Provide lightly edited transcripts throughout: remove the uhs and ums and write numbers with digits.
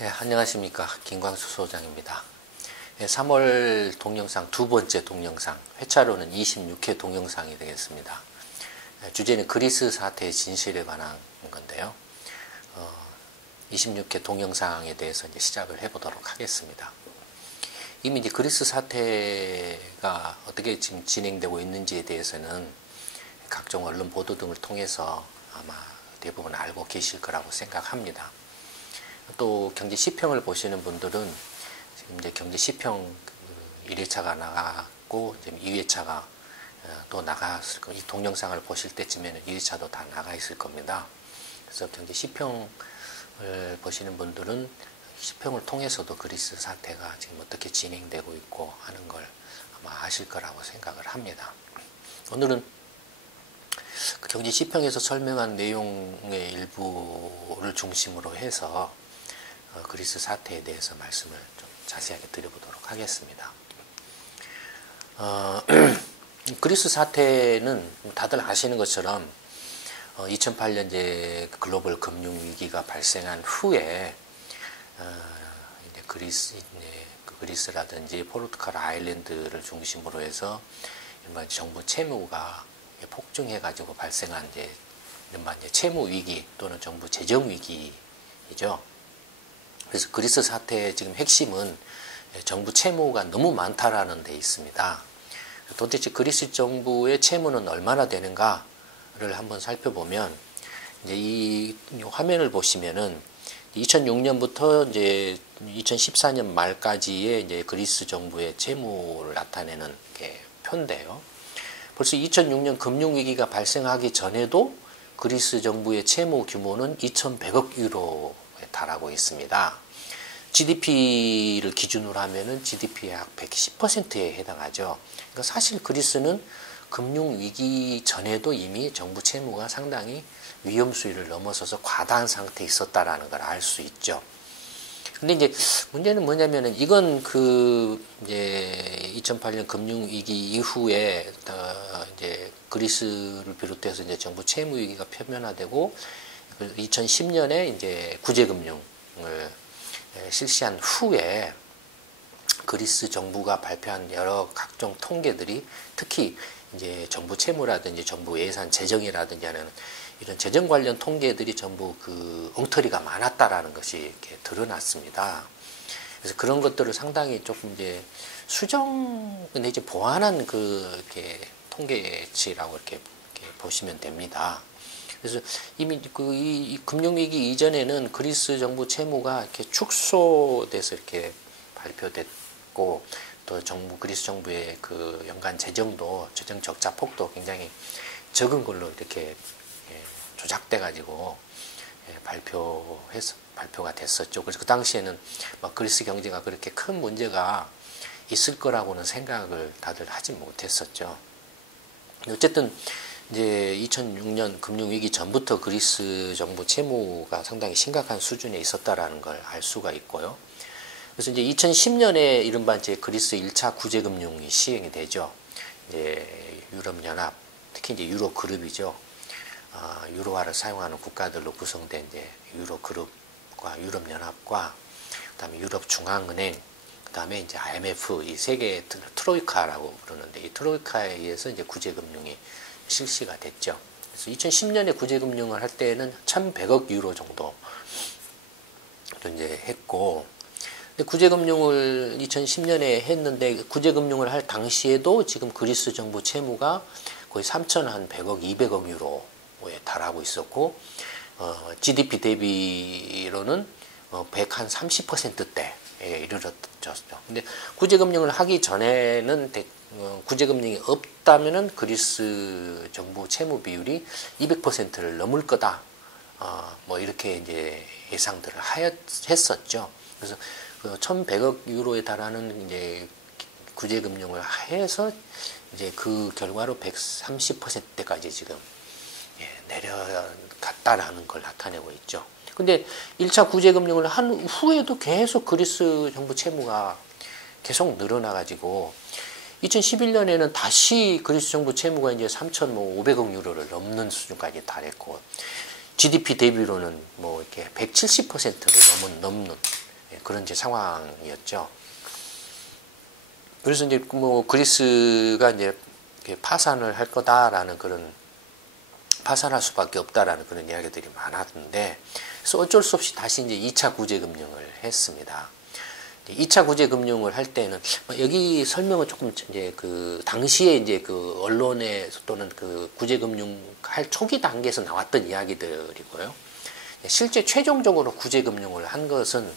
안녕하십니까. 김광수 소장입니다. 3월 동영상 두 번째 동영상, 회차로는 26회 동영상이 되겠습니다. 주제는 그리스 사태의 진실에 관한 건데요. 26회 동영상에 대해서 이제 시작을 해보도록 하겠습니다. 이미 이제 그리스 사태가 어떻게 지금 진행되고 있는지에 대해서는 각종 언론 보도 등을 통해서 아마 대부분 알고 계실 거라고 생각합니다. 또 경제 시평을 보시는 분들은 지금 이제 경제 시평 1회차가 나갔고 이제 2회차가 또 나갔을 겁니다. 이 동영상을 보실 때쯤에는 2회차도 다 나가 있을 겁니다. 그래서 경제 시평을 보시는 분들은 시평을 통해서도 그리스 사태가 지금 어떻게 진행되고 있고 하는 걸 아마 아실 거라고 생각을 합니다. 오늘은 그 경제 시평에서 설명한 내용의 일부를 중심으로 해서 그리스 사태에 대해서 말씀을 좀 자세하게 드려보도록 하겠습니다. 그리스 사태는 다들 아시는 것처럼 2008년 이제 글로벌 금융 위기가 발생한 후에 이제 그리스라든지 포르투갈 아일랜드를 중심으로 해서 정부 채무가 폭증해가지고 발생한 이제 채무 위기 또는 정부 재정 위기이죠. 그래서 그리스 사태의 지금 핵심은 정부 채무가 너무 많다라는 데 있습니다. 도대체 그리스 정부의 채무는 얼마나 되는가를 한번 살펴보면 이제 이 화면을 보시면은 2006년부터 이제 2014년 말까지의 이제 그리스 정부의 채무를 나타내는 게 표인데요. 벌써 2006년 금융위기가 발생하기 전에도 그리스 정부의 채무 규모는 2,100억 유로에 달하고 있습니다. GDP를 기준으로 하면은 GDP의 약 110%에 해당하죠. 그러니까 사실 그리스는 금융위기 전에도 이미 정부 채무가 상당히 위험 수위를 넘어서서 과다한 상태에 있었다라는 걸 알 수 있죠. 근데 이제 문제는 뭐냐면은 이건 이제 2008년 금융위기 이후에 이제 그리스를 비롯해서 이제 정부 채무 위기가 표면화되고 2010년에 이제 구제금융을 실시한 후에 그리스 정부가 발표한 여러 각종 통계들이 특히 이제 정부 채무라든지 정부 예산 재정이라든지 하는 이런 재정 관련 통계들이 전부 엉터리가 많았다라는 것이 이렇게 드러났습니다. 그래서 그런 것들을 상당히 조금 이제 수정 내지 보완한 이렇게 통계치라고 이렇게 보시면 됩니다. 그래서 이미 이 금융위기 이전에는 그리스 정부 채무가 이렇게 축소돼서 이렇게 발표됐고 또 그리스 정부의 연간 재정 적자 폭도 굉장히 적은 걸로 이렇게 조작돼 가지고 발표가 됐었죠. 그래서 그 당시에는 그리스 경제가 그렇게 큰 문제가 있을 거라고는 생각을 다들 하지 못했었죠. 어쨌든 이제 2006년 금융위기 전부터 그리스 정부 채무가 상당히 심각한 수준에 있었다라는 걸 알 수가 있고요. 그래서 이제 2010년에 이른바 이제 그리스 1차 구제금융이 시행이 되죠. 이제 유럽연합, 특히 이제 유로그룹이죠. 유로화를 사용하는 국가들로 구성된 이제 유로그룹과 유럽연합과 그다음에 유럽중앙은행, 그다음에 이제 IMF 이 세 개의 트로이카라고 부르는데 이 트로이카에 의해서 이제 구제금융이 실시가 됐죠. 그래서 2010년에 구제금융을 할 때에는 1,100억 유로 정도 이제 했고, 근데 구제금융을 2010년에 했는데 구제금융을 할 당시에도 지금 그리스 정부 채무가 거의 3,100억, 200억 유로에 달하고 있었고, GDP 대비로는 130%대에 이르렀죠. 근데 구제금융을 하기 전에는 구제금융이 없다면은 그리스 정부 채무 비율이 200%를 넘을 거다. 이렇게 이제 예상들을 했었죠. 그래서 1,100억 유로에 달하는 이제 구제금융을 해서 이제 그 결과로 130%대까지 지금 내려갔다라는 걸 나타내고 있죠. 근데 1차 구제금융을 한 후에도 계속 그리스 정부 채무가 계속 늘어나가지고 2011년에는 다시 그리스 정부 채무가 이제 3,500억 유로를 넘는 수준까지 달했고 GDP 대비로는 이렇게 170%를 넘는 그런 이제 상황이었죠. 그래서 이제 뭐 그리스가 이제 파산을 할 거다라는 그런 파산할 수밖에 없다라는 그런 이야기들이 많았는데, 그래서 어쩔 수 없이 다시 이제 2차 구제금융을 했습니다. 2차 구제금융을 할 때는 여기 설명은 조금 이제 그 당시에 이제 그 언론에서 또는 그 구제금융 할 초기 단계에서 나왔던 이야기들이고요. 실제 최종적으로 구제금융을 한 것은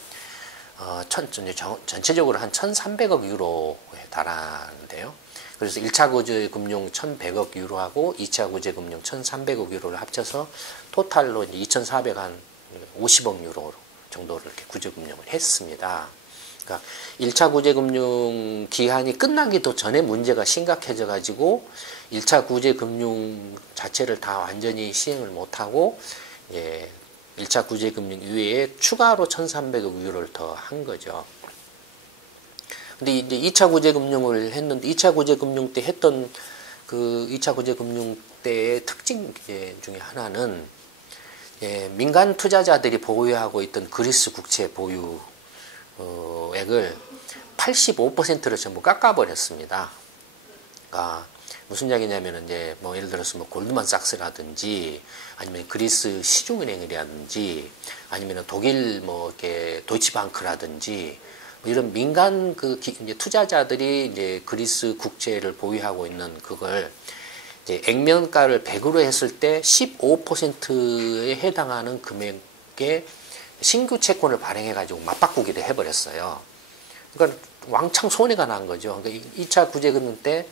전체적으로 한 1,300억 유로에 달하는데요. 그래서 1차 구제금융 1,100억 유로하고 2차 구제금융 1,300억 유로를 합쳐서 토탈로 이제 2,450억 유로 정도를 이렇게 구제금융을 했습니다. 그러니까 1차 구제금융 기한이 끝나기도 전에 문제가 심각해져 가지고 1차 구제금융 자체를 다 완전히 시행을 못하고 1차 구제금융 이외에 추가로 1,300억 유로를 더 한 거죠. 근데 이제 2차 구제금융을 했는데 2차 구제금융 때 했던 그 2차 구제금융 때의 특징 중에 하나는 민간 투자자들이 보유하고 있던 그리스 국채 보유 액을 85%를 전부 깎아버렸습니다. 그러니까 무슨 이야기냐면은 이제 뭐 예를 들어서 뭐 골드만삭스라든지 아니면 그리스 시중은행이라든지 아니면 독일 뭐 이렇게 도이치방크라든지 뭐 이런 민간 이제 투자자들이 이제 그리스 국채를 보유하고 있는 그걸 이제 액면가를 100으로 했을 때 15%에 해당하는 금액의 신규 채권을 발행해 가지고 맞바꾸기를 해버렸어요. 그러니까 왕창 손해가 난 거죠. 그러니까 2차 구제금융 때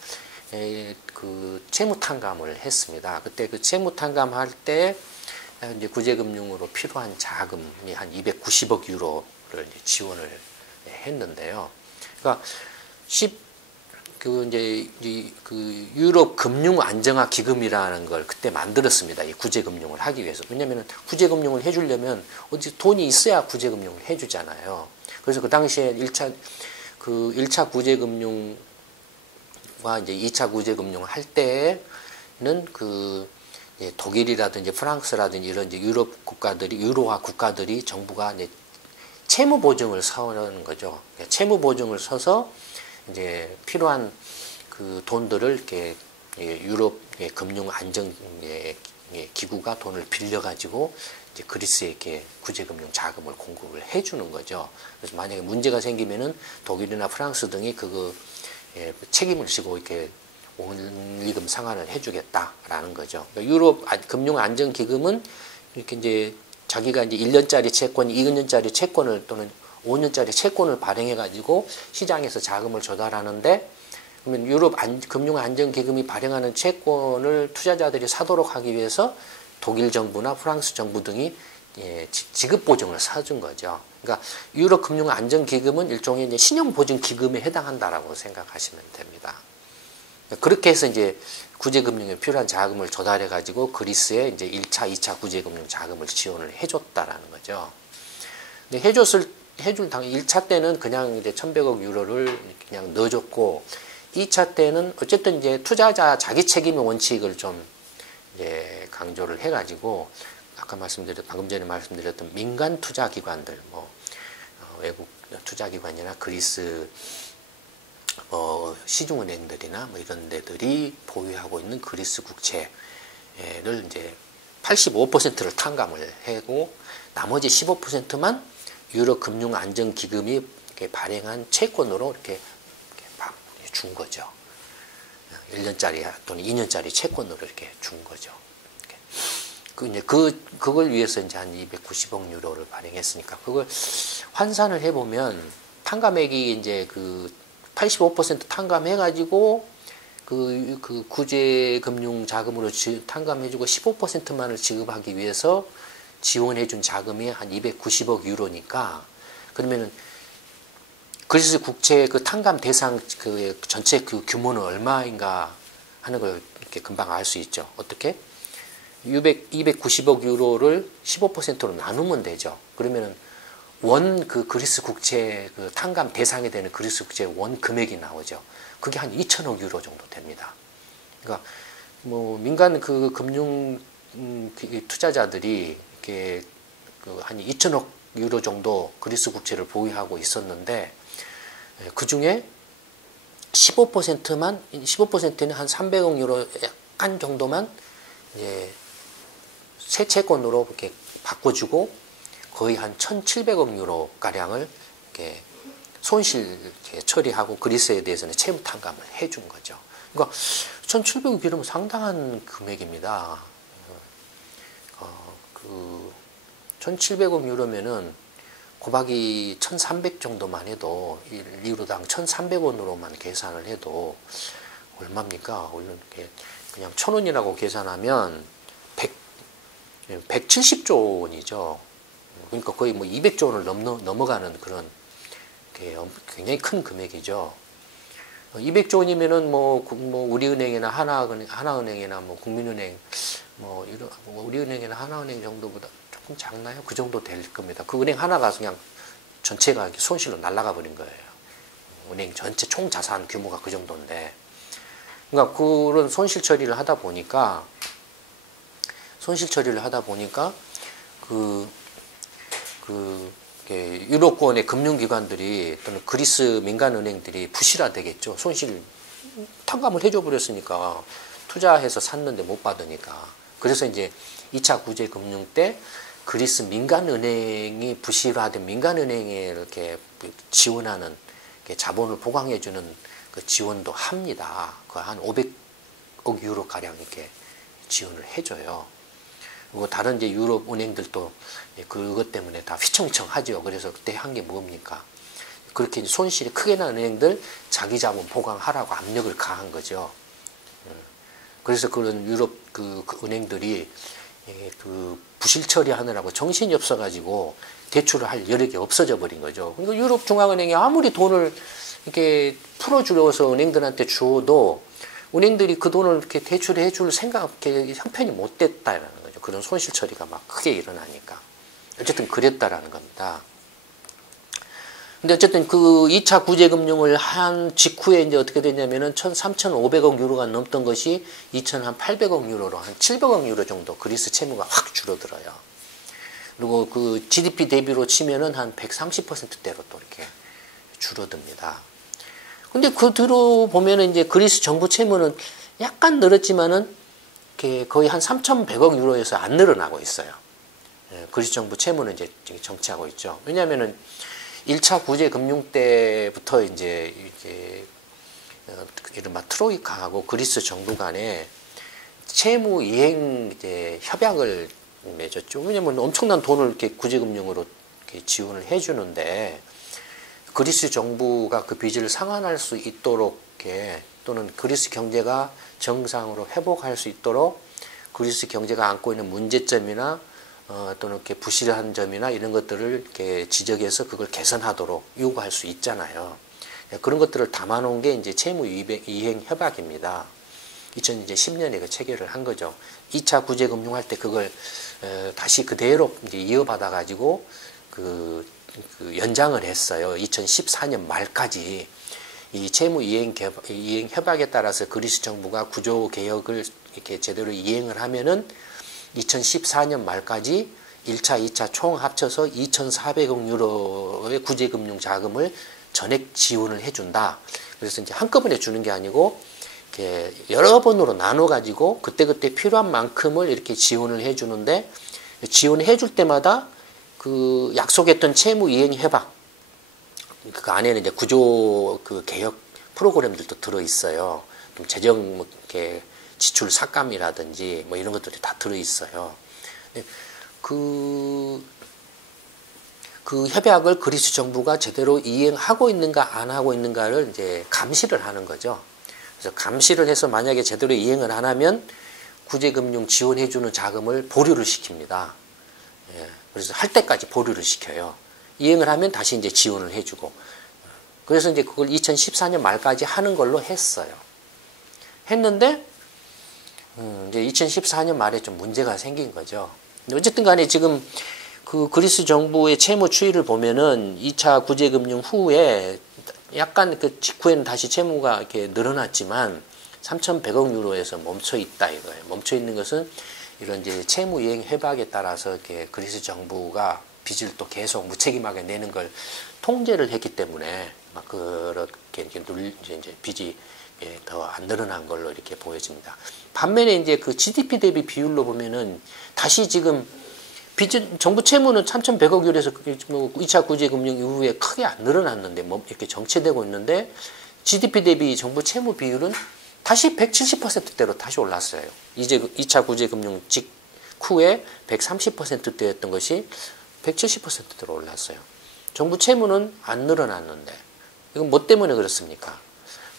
그 채무 탕감을 했습니다. 그때 그 채무 탕감할 때 이제 구제금융으로 필요한 자금이 한 290억 유로를 이제 지원을 했는데요. 그러니까 그 유럽 금융 안정화 기금이라는 걸 그때 만들었습니다. 이 구제금융을 하기 위해서. 왜냐하면 구제금융을 해주려면 어디 돈이 있어야 구제금융을 해주잖아요. 그래서 그 당시에 1차 구제금융과 이제 2차 구제금융을 할 때는 독일이라든지 프랑스라든지 이런 이제 유럽 국가들이, 유로화 국가들이 정부가 이제 채무 보증을 서는 거죠. 채무 보증을 서서 이제 필요한 그 돈들을 이렇게 유럽 금융 안정 기구가 돈을 빌려 가지고 이제 그리스에게 구제금융 자금을 공급을 해주는 거죠. 그래서 만약에 문제가 생기면은 독일이나 프랑스 등이 책임을 지고 이렇게 원리금 상환을 해주겠다라는 거죠. 그러니까 유럽 금융 안정 기금은 이렇게 이제 자기가 이제 1년짜리 채권, 2년짜리 채권을 또는 5년짜리 채권을 발행해 가지고 시장에서 자금을 조달하는데, 그러면 유럽 금융안정기금이 발행하는 채권을 투자자들이 사도록 하기 위해서 독일 정부나 프랑스 정부 등이 지급 보증을 사준 거죠. 그러니까 유럽 금융안정기금은 일종의 이제 신용보증기금에 해당한다라고 생각하시면 됩니다. 그렇게 해서 이제 구제금융에 필요한 자금을 조달해 가지고 그리스에 이제 1차, 2차 구제금융 자금을 지원을 해줬다라는 거죠. 근데 해줄 당 1차 때는 그냥 이제 1,100억 유로를 그냥 넣어줬고, 2차 때는 어쨌든 이제 투자자 자기 책임의 원칙을 좀 이제 강조를 해가지고, 방금 전에 말씀드렸던 민간 투자기관들, 외국 투자기관이나 그리스 시중은행들이나 뭐 이런 데들이 보유하고 있는 그리스 국채를 이제 85%를 탕감을 하고, 나머지 15%만 유럽 금융 안정 기금이 발행한 채권으로 이렇게 막 준 거죠. 1년짜리 또는 2년짜리 채권으로 이렇게 준 거죠. 그걸 위해서 이제 한 290억 유로를 발행했으니까, 그걸 환산을 해보면 탕감액이 이제 85% 탕감해가지고 그 구제금융 자금으로 탕감해주고 15%만을 지급하기 위해서 지원해준 자금이 한 290억 유로니까, 그러면은 그리스 국채 탕감 대상 전체 규모는 얼마인가 하는 걸 이렇게 금방 알 수 있죠. 어떻게? 290억 유로를 15%로 나누면 되죠. 그러면은 그리스 국채 탕감 대상이 되는 그리스 국채 원 금액이 나오죠. 그게 한 2천억 유로 정도 됩니다. 그러니까 민간 금융 투자자들이 이렇게 한 2천억 유로 정도 그리스 국채를 보유하고 있었는데 그 중에 15%는 한 300억 유로 약간 정도만 이제 새 채권으로 이렇게 바꿔주고 거의 한 1,700억 유로 가량을 이렇게 손실 처리하고 그리스에 대해서는 채무 탕감을 해준 거죠. 그러니까 1,700억 유로면 상당한 금액입니다. 1,700억 유로면은 곱하기 1,300 정도만 해도 1유로당 1,300원으로만 계산을 해도 얼마입니까? 그냥 1,000원이라고 계산하면 170조 원이죠. 그러니까 거의 뭐 200조 원을 넘어가는 그런 굉장히 큰 금액이죠. 200조 원이면은 뭐 우리은행이나 하나은행이나 뭐 국민은행 우리은행이나 하나은행 정도보다 조금 작나요? 그 정도 될 겁니다. 그 은행 하나가 그냥 전체가 손실로 날아가 버린 거예요. 은행 전체 총 자산 규모가 그 정도인데, 그러니까 그런 손실 처리를 하다 보니까 유로권의 금융기관들이 또는 그리스 민간은행들이 부실화되겠죠. 손실 탕감을 해줘 버렸으니까, 투자해서 샀는데 못 받으니까. 그래서 이제 2차 구제금융 때 그리스 민간은행이 부실화된 민간은행에 이렇게 지원하는, 자본을 보강해주는 그 지원도 합니다. 그 한 500억 유로 가량 이렇게 지원을 해줘요. 그리고 다른 이제 유럽 은행들도 그것 때문에 다 휘청휘청하죠. 그래서 그때 한 게 뭡니까? 그렇게 손실이 크게 난 은행들 자기 자본 보강하라고 압력을 가한 거죠. 그래서 그런 유럽 그 은행들이 그 부실 처리하느라고 정신이 없어가지고 대출을 할 여력이 없어져 버린 거죠. 그러니까 유럽 중앙은행이 아무리 돈을 이렇게 풀어주려서 은행들한테 주어도 은행들이 그 돈을 이렇게 대출해 줄 형편이 못 됐다라는 거죠. 그런 손실 처리가 막 크게 일어나니까. 어쨌든 그랬다라는 겁니다. 근데 어쨌든 그 2차 구제금융을 한 직후에 이제 어떻게 됐냐면은 3,500억 유로가 넘던 것이 2,800억 유로로 한 700억 유로 정도 그리스 채무가 확 줄어들어요. 그리고 그 GDP 대비로 치면은 한 130%대로 또 이렇게 줄어듭니다. 근데 그 뒤로 보면은 이제 그리스 정부 채무는 약간 늘었지만은 거의 한 3,100억 유로에서 안 늘어나고 있어요. 그리스 정부 채무는 이제 정치하고 있죠. 왜냐하면은 1차 구제 금융 때부터 이제 이른바 트로이카하고 그리스 정부 간에 채무 이행 협약을 맺었죠. 왜냐면 엄청난 돈을 이렇게 구제금융으로 이렇게 지원을 해주는데, 그리스 정부가 그 빚을 상환할 수 있도록 또는 그리스 경제가 정상으로 회복할 수 있도록 그리스 경제가 안고 있는 문제점이나 또는 이렇게 부실한 점이나 이런 것들을 이렇게 지적해서 그걸 개선하도록 요구할 수 있잖아요. 그런 것들을 담아놓은 게 이제 채무 이행 협약입니다. 2010년에 그 체결을 한 거죠. 2차 구제금융 할 때 그걸 다시 그대로 이제 이어받아 가지고 그 연장을 했어요. 2014년 말까지 이 채무 이행 협약에 따라서 그리스 정부가 구조 개혁을 이렇게 제대로 이행을 하면은 2014년 말까지 1차, 2차 총 합쳐서 2,400억 유로의 구제금융 자금을 전액 지원을 해준다. 그래서 이제 한꺼번에 주는 게 아니고 이렇게 여러 번으로 나눠 가지고 그때그때 필요한 만큼을 이렇게 지원을 해주는데, 지원해 줄 때마다 그 약속했던 채무 이행 협약, 그 안에는 이제 구조 그 개혁 프로그램들도 들어 있어요. 좀 재정 뭐 이렇게 지출 삭감이라든지 뭐 이런 것들이 다 들어 있어요. 그 협약을 그리스 정부가 제대로 이행하고 있는가 안 하고 있는가를 이제 감시를 하는 거죠. 그래서 감시를 해서 만약에 제대로 이행을 안 하면 구제금융 지원해주는 자금을 보류를 시킵니다. 그래서 할 때까지 보류를 시켜요. 이행을 하면 다시 이제 지원을 해주고. 그래서 이제 그걸 2014년 말까지 하는 걸로 했어요. 했는데 이제 2014년 말에 좀 문제가 생긴 거죠. 어쨌든 간에 지금 그 그리스 정부의 채무 추이를 보면은 2차 구제금융 후에 약간 그 직후에는 다시 채무가 이렇게 늘어났지만 3,100억 유로에서 멈춰 있다 이거예요. 멈춰 있는 것은 이런 이제 채무 이행 협약에 따라서 이렇게 그리스 정부가 빚을 또 계속 무책임하게 내는 걸 통제를 했기 때문에 막 그렇게 이제 빚이 더 안 늘어난 걸로 이렇게 보여집니다. 반면에 이제 그 GDP 대비 비율로 보면은 다시 지금 정부 채무는 3,100억 유로에서 뭐 2차 구제금융 이후에 크게 안 늘어났는데 뭐 이렇게 정체되고 있는데 GDP 대비 정부 채무 비율은 다시 170%대로 다시 올랐어요. 이제 2차 구제금융 직후에 130%대였던 것이 170%대로 올랐어요. 정부 채무는 안 늘어났는데 이건 뭐 때문에 그렇습니까?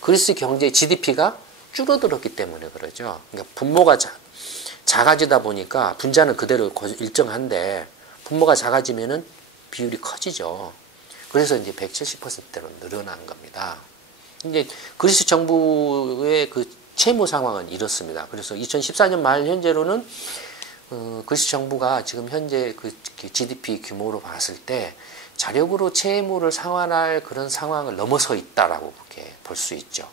그리스 경제 GDP가 줄어들었기 때문에 그러죠. 그러니까 분모가 작아지다 보니까 분자는 그대로 일정한데 분모가 작아지면은 비율이 커지죠. 그래서 이제 170%대로 늘어난 겁니다. 이제 그리스 정부의 그 채무 상황은 이렇습니다. 그래서 2014년 말 현재로는 그리스 정부가 지금 현재 그 GDP 규모로 봤을 때 자력으로 채무를 상환할 그런 상황을 넘어서 있다라고 그렇게 볼 수 있죠.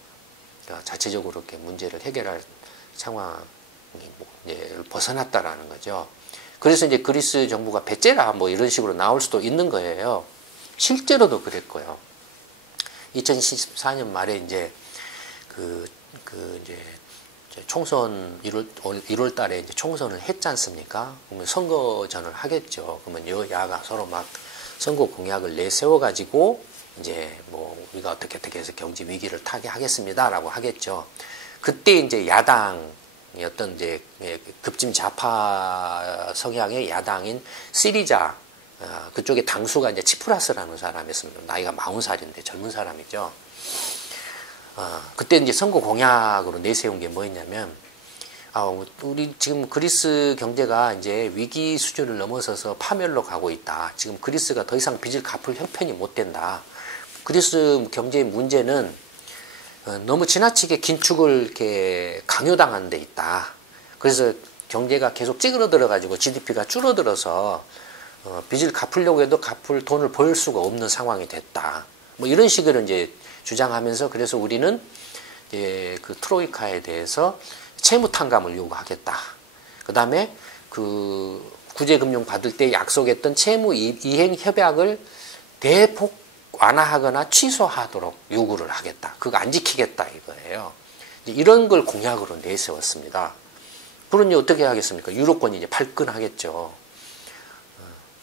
그러니까 자체적으로 이렇게 문제를 해결할 상황이 벗어났다라는 거죠. 그래서 이제 그리스 정부가 배째라 뭐 이런 식으로 나올 수도 있는 거예요. 실제로도 그랬고요. 2014년 말에 이제 이제 총선 1월 달에 이제 총선을 했지 않습니까? 그러면 선거전을 하겠죠. 그러면 여야가 서로 막 선거 공약을 내세워가지고 이제 뭐 우리가 어떻게 해서 경제 위기를 타개하겠습니다라고 하겠죠. 그때 이제 야당이었던 이제 급진 좌파 성향의 야당인 시리자 그쪽에 당수가 이제 치프라스라는 사람이었습니다. 나이가 40살인데 젊은 사람이죠. 그때 이제 선거 공약으로 내세운 게 뭐였냐면, 우리 지금 그리스 경제가 이제 위기 수준을 넘어서서 파멸로 가고 있다. 지금 그리스가 더 이상 빚을 갚을 형편이 못 된다. 그리스 경제의 문제는 너무 지나치게 긴축을 이렇게 강요당한 데 있다. 그래서 경제가 계속 찌그러들어가지고 GDP가 줄어들어서 빚을 갚으려고 해도 갚을 돈을 벌 수가 없는 상황이 됐다. 뭐 이런 식으로 이제 주장하면서 그래서 우리는 이제 그 트로이카에 대해서 채무 탕감을 요구하겠다. 그 다음에 그 구제금융 받을 때 약속했던 채무 이행 협약을 대폭 완화하거나 취소하도록 요구를 하겠다. 그거 안 지키겠다 이거예요. 이런 걸 공약으로 내세웠습니다. 그러니 어떻게 하겠습니까? 유로권이 이제 발끈하겠죠.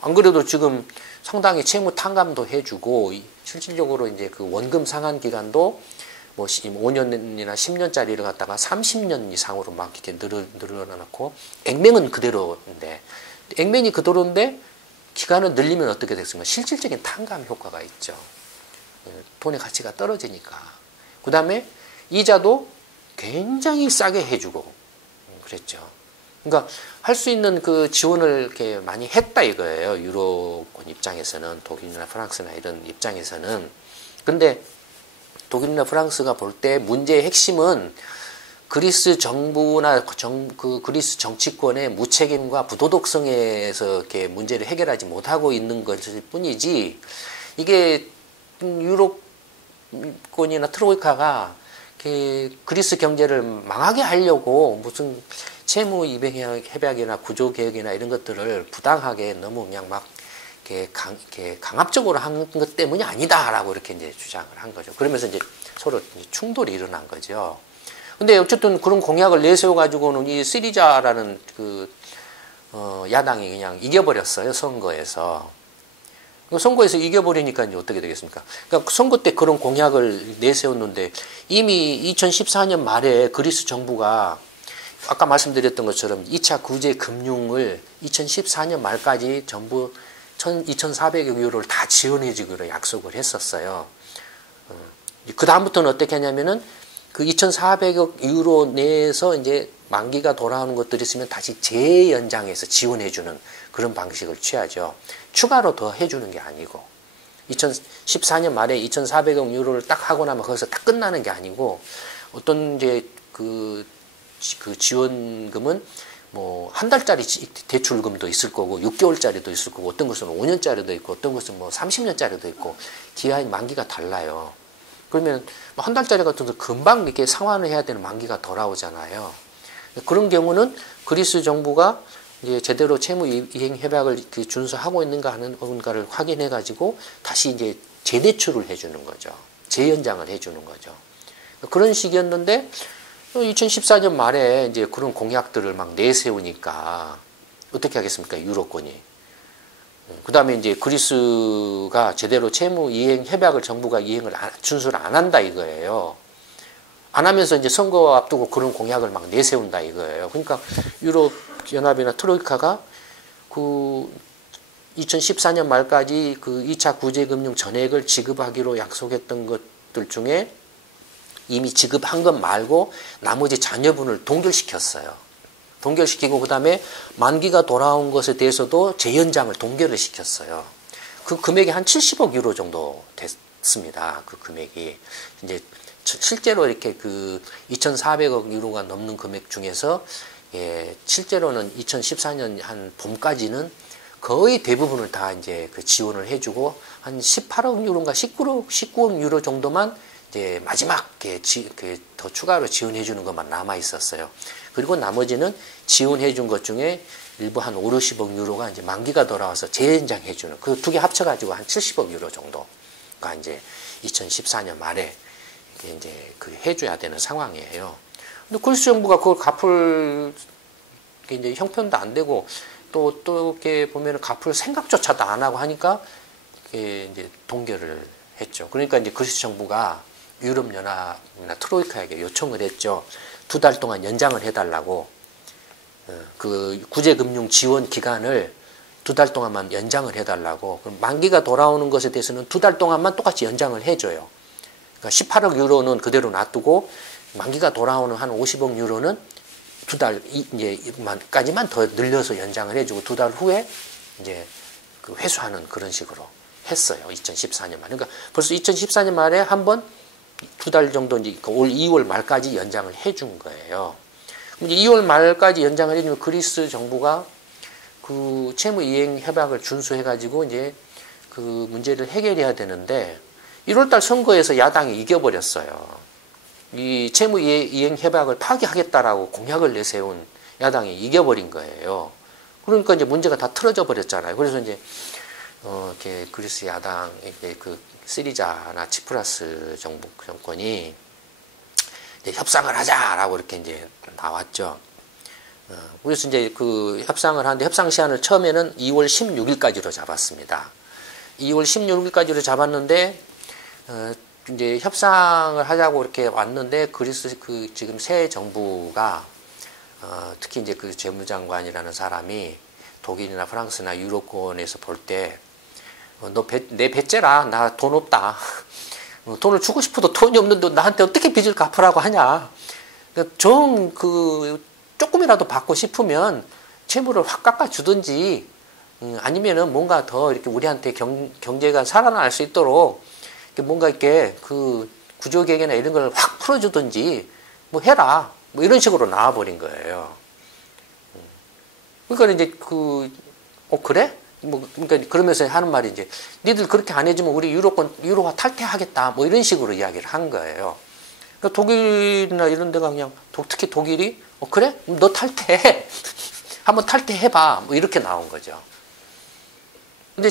안 그래도 지금 상당히 채무 탕감도 해주고 실질적으로 이제 그 원금 상환 기간도 뭐 5년이나 10년짜리를 갖다가 30년 이상으로 막 이렇게 늘어나놓고 액면은 그대로인데 액면이 그대로인데 기간을 늘리면 어떻게 됐습니까? 실질적인 탕감 효과가 있죠. 돈의 가치가 떨어지니까. 그 다음에 이자도 굉장히 싸게 해주고 그랬죠. 그러니까 할 수 있는 그 지원을 이렇게 많이 했다 이거예요. 유로권 입장에서는 독일이나 프랑스나 이런 입장에서는. 근데 독일이나 프랑스가 볼 때 문제의 핵심은 그리스 정부나 그 그리스 정치권의 무책임과 부도덕성에서 이렇게 문제를 해결하지 못하고 있는 것일 뿐이지 이게 유로권이나 트로이카가 그리스 경제를 망하게 하려고 무슨 채무 이행 협약이나 구조 개혁이나 이런 것들을 부당하게 너무 그냥 막 이렇게 강압적으로 한 것 때문이 아니다라고 이렇게 이제 주장을 한 거죠. 그러면서 이제 서로 충돌이 일어난 거죠. 근데 어쨌든 그런 공약을 내세워가지고는 이 시리자라는 야당이 그냥 이겨버렸어요, 선거에서. 선거에서 이겨버리니까 이제 어떻게 되겠습니까? 그러니까 선거 때 그런 공약을 내세웠는데 이미 2014년 말에 그리스 정부가 아까 말씀드렸던 것처럼 2차 구제 금융을 2014년 말까지 전부 2,400억 유로를 다 지원해주기로 약속을 했었어요. 그 다음부터는 어떻게 하냐면은 그 2,400억 유로 내에서 이제 만기가 돌아오는 것들이 있으면 다시 재연장해서 지원해주는 그런 방식을 취하죠. 추가로 더 해주는 게 아니고 2014년 말에 2,400억 유로를 딱 하고 나면 거기서 딱 끝나는 게 아니고 어떤 이제 그 지원금은 뭐 한 달짜리 대출금도 있을 거고 6개월짜리도 있을 거고 어떤 것은 5년짜리도 있고 어떤 것은 뭐 30년짜리도 있고 기한이 만기가 달라요. 그러면 한 달짜리 같은 거 금방 이렇게 상환을 해야 되는 만기가 돌아오잖아요. 그런 경우는 그리스 정부가 이제 제대로 채무 이행 협약을 준수하고 있는가 하는 뭔가를 확인해 가지고 다시 이제 재대출을 해주는 거죠. 재연장을 해주는 거죠. 그런 식이었는데 2014년 말에 이제 그런 공약들을 막 내세우니까 어떻게 하겠습니까? 유로권이. 그 다음에 이제 그리스가 제대로 채무 이행 협약을 정부가 준수를 안 한다 이거예요. 안 하면서 이제 선거 앞두고 그런 공약을 막 내세운다 이거예요. 그러니까 유럽 연합이나 트로이카가 그 2014년 말까지 그 2차 구제금융 전액을 지급하기로 약속했던 것들 중에 이미 지급한 것 말고 나머지 잔여분을 동결시켰어요. 동결시키고 그 다음에 만기가 돌아온 것에 대해서도 재연장을 동결을 시켰어요. 그 금액이 한 70억 유로 정도 됐습니다. 그 금액이 이제 실제로 이렇게 그 2,400억 유로가 넘는 금액 중에서 실제로는 2014년 한 봄까지는 거의 대부분을 다 이제 그 지원을 해주고 한 18억 유로인가 19억 유로 정도만 이제 마지막 더 추가로 지원해 주는 것만 남아 있었어요. 그리고 나머지는 지원해 준 것 중에 일부 한 5, 60억 유로가 이제 만기가 돌아와서 재연장해 주는 그 두 개 합쳐가지고 한 70억 유로 정도가 이제 2014년 말에 이제 그 해줘야 되는 상황이에요. 근데 그리스 정부가 그걸 갚을 이제 형편도 안 되고 또 이렇게 보면은 갚을 생각조차도 안 하고 하니까 이제 동결을 했죠. 그러니까 이제 그리스 정부가 유럽연합이나 트로이카에게 요청을 했죠. 2달 동안 연장을 해달라고. 그 구제금융 지원 기간을 2달 동안만 연장을 해달라고. 그럼 만기가 돌아오는 것에 대해서는 2달 동안만 똑같이 연장을 해줘요. 그러니까 18억 유로는 그대로 놔두고 만기가 돌아오는 한 50억 유로는 2달 이제까지만 더 늘려서 연장을 해주고 2달 후에 이제 그 회수하는 그런 식으로 했어요. 2014년 말. 그러니까 벌써 2014년 말에 한번 2달 정도 이제 올 2월 말까지 연장을 해준 거예요. 이제 2월 말까지 연장을 해주면 그리스 정부가 그 채무 이행 협약을 준수해가지고 이제 그 문제를 해결해야 되는데 1월달 선거에서 야당이 이겨버렸어요. 이 채무 이행 협약을 파기하겠다라고 공약을 내세운 야당이 이겨버린 거예요. 그러니까 이제 문제가 다 틀어져 버렸잖아요. 그래서 이제 이렇게 그리스 야당 그 시리자나 치프라스 정권이 이제 협상을 하자라고 이렇게 이제 나왔죠. 그래서 이제 그 협상을 하는데 협상 시한을 처음에는 2월 16일까지로 잡았습니다. 2월 16일까지로 잡았는데 이제 협상을 하자고 이렇게 왔는데 그리스 그 지금 새 정부가 특히 이제 그 재무장관이라는 사람이 독일이나 프랑스나 유로권에서 볼 때 너 내 빚째라. 나 돈 없다. 돈을 주고 싶어도 돈이 없는데 나한테 어떻게 빚을 갚으라고 하냐. 조금이라도 받고 싶으면 채무를 확 깎아주든지 아니면은 뭔가 더 이렇게 우리한테 경제가 살아날 수 있도록 뭔가 이렇게 그 구조개혁이나 이런 걸 확 풀어주든지 뭐 해라. 뭐 이런 식으로 나와버린 거예요. 그러니까 이제 그래? 뭐 그러니까 그러면서 하는 말이 이제 니들 그렇게 안 해주면 우리 유로화 탈퇴하겠다. 뭐 이런 식으로 이야기를 한 거예요. 그러니까 독일이나 이런 데가 그냥 특히 독일이 그래? 너 탈퇴해. 한번 탈퇴해봐. 뭐 이렇게 나온 거죠. 근데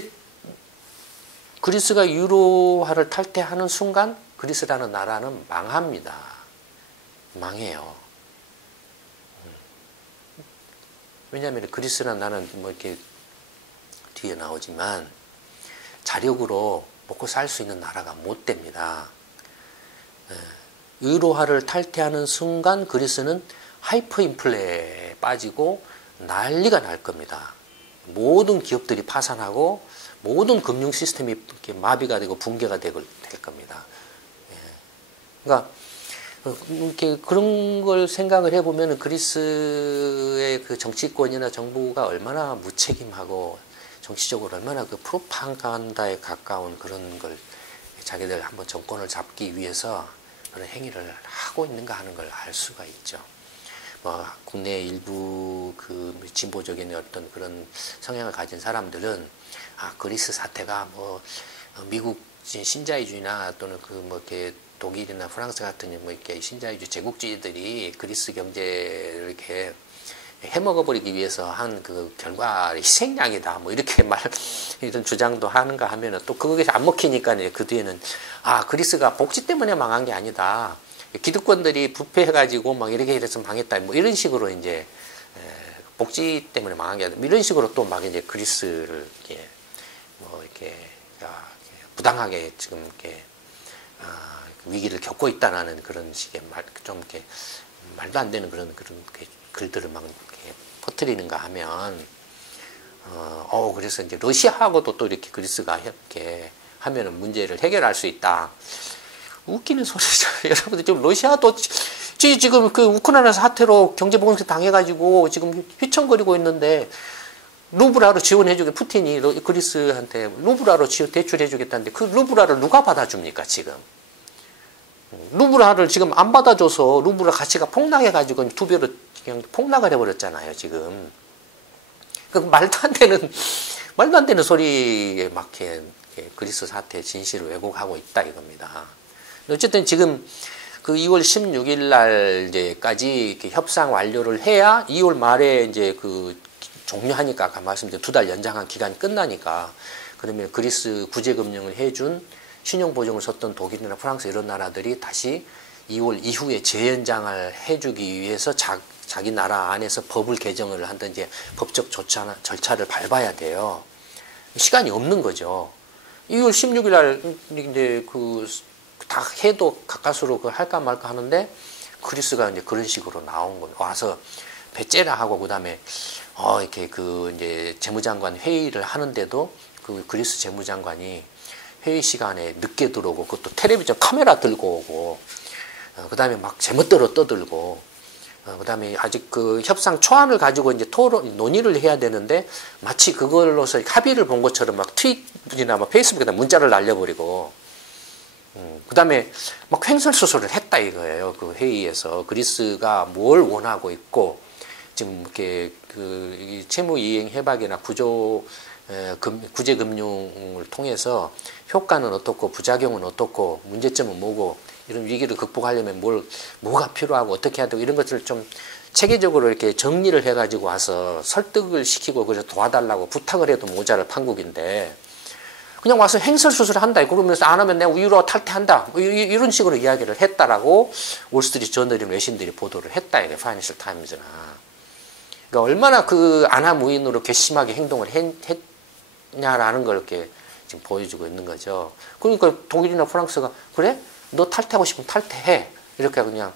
그리스가 유로화를 탈퇴하는 순간 그리스라는 나라는 망합니다. 망해요. 왜냐하면 그리스라는 나라는 뭐 이렇게 뒤에 나오지만 자력으로 먹고 살 수 있는 나라가 못 됩니다. 유로화를 탈퇴하는 순간 그리스는 하이퍼 인플레에 빠지고 난리가 날 겁니다. 모든 기업들이 파산하고 모든 금융 시스템이 이렇게 마비가 되고 붕괴가 될 겁니다. 그러니까 이렇게 그런 걸 생각을 해보면 그리스의 그 정치권이나 정부가 얼마나 무책임하고 정치적으로 얼마나 그 프로파간다에 가까운 그런 걸 자기들 한번 정권을 잡기 위해서 그런 행위를 하고 있는가 하는 걸 알 수가 있죠. 뭐 국내 일부 그 진보적인 어떤 그런 성향을 가진 사람들은 그리스 사태가 뭐 미국 신자유주의나 또는 그 뭐 이렇게 독일이나 프랑스 같은 뭐 이렇게 신자유주의 제국주의들이 그리스 경제를 이렇게 해먹어버리기 위해서 한 그 결과 희생양이다. 뭐 이렇게 이런 주장도 하는가 하면은 또 그게 안 먹히니까 그 뒤에는 그리스가 복지 때문에 망한 게 아니다. 기득권들이 부패해가지고 막 이렇게 이래서 망했다. 뭐 이런 식으로 이제 복지 때문에 망한 게 아니라 이런 식으로 또 막 이제 그리스를 이렇게 뭐 이렇게 부당하게 지금 이렇게 위기를 겪고 있다라는 그런 식의 좀 이렇게 말도 안 되는 그런 글들을 막 이렇게 퍼뜨리는가 하면 그래서 이제 러시아하고도 또 이렇게 그리스가 이렇게 하면은 문제를 해결할 수 있다. 웃기는 소리죠. 여러분들 지금 러시아도 지금 그 우크라이나 사태로 경제봉쇄 당해가지고 지금 휘청거리고 있는데 루블화로 지원해주게 푸틴이 그리스한테 루블화로 대출해주겠다는데 그 루블화를 누가 받아줍니까 지금? 루블화를 지금 안 받아줘서 루블화 가치가 폭락해가지고 두 배로 그냥 폭락을 해버렸잖아요 지금. 그 말도 안 되는 소리에 막 그리스 사태의 진실을 왜곡하고 있다 이겁니다. 어쨌든 지금 그 2월 16일 날까지 이렇게 협상 완료를 해야 2월 말에 이제 그 종료하니까 아까 말씀드린 2달 연장한 기간이 끝나니까 그러면 그리스 구제금융을 해준 신용보증을 썼던 독일이나 프랑스 이런 나라들이 다시 2월 이후에 재연장을 해주기 위해서 자기 나라 안에서 법을 개정을 한든지 법적 절차를 밟아야 돼요. 시간이 없는 거죠. 2월 16일 날 이제 다 해도 가까스로 할까 말까 하는데 그리스가 이제 그런 식으로 나온 거예요. 와서 배째라 하고 그다음에 이렇게 이제 재무장관 회의를 하는데도 그 그리스 재무장관이 회의 시간에 늦게 들어오고 그것도 텔레비전 카메라 들고 오고 그다음에 막 제멋대로 떠들고 그다음에 아직 그 협상 초안을 가지고 이제 논의를 해야 되는데 마치 그걸로서 합의를 본 것처럼 막 트윗이나 막 페이스북에다 문자를 날려버리고 그다음에 막 횡설수설을 했다 이거예요. 그 회의에서 그리스가 뭘 원하고 있고 지금 이렇게 이 채무 이행 해박이나 구제금융을 통해서 효과는 어떻고 부작용은 어떻고 문제점은 뭐고 이런 위기를 극복하려면 뭐가 필요하고 어떻게 해야 되고 이런 것들을 좀 체계적으로 이렇게 정리를 해가지고 와서 설득을 시키고 그래서 도와달라고 부탁을 해도 모자랄 판국인데 그냥 와서 행설수설 한다. 그러면서 안 하면 내가 유로 탈퇴한다. 이런 식으로 이야기를 했다라고 월스트리트 저널이나 외신들이 보도를 했다. 이게 파이낸셜 타임즈나. 그러니까 얼마나 그 안하무인으로 괘씸하게 행동을 했냐라는 걸 이렇게 지금 보여주고 있는 거죠. 그러니까 독일이나 프랑스가 그래? 너 탈퇴하고 싶으면 탈퇴해. 이렇게 그냥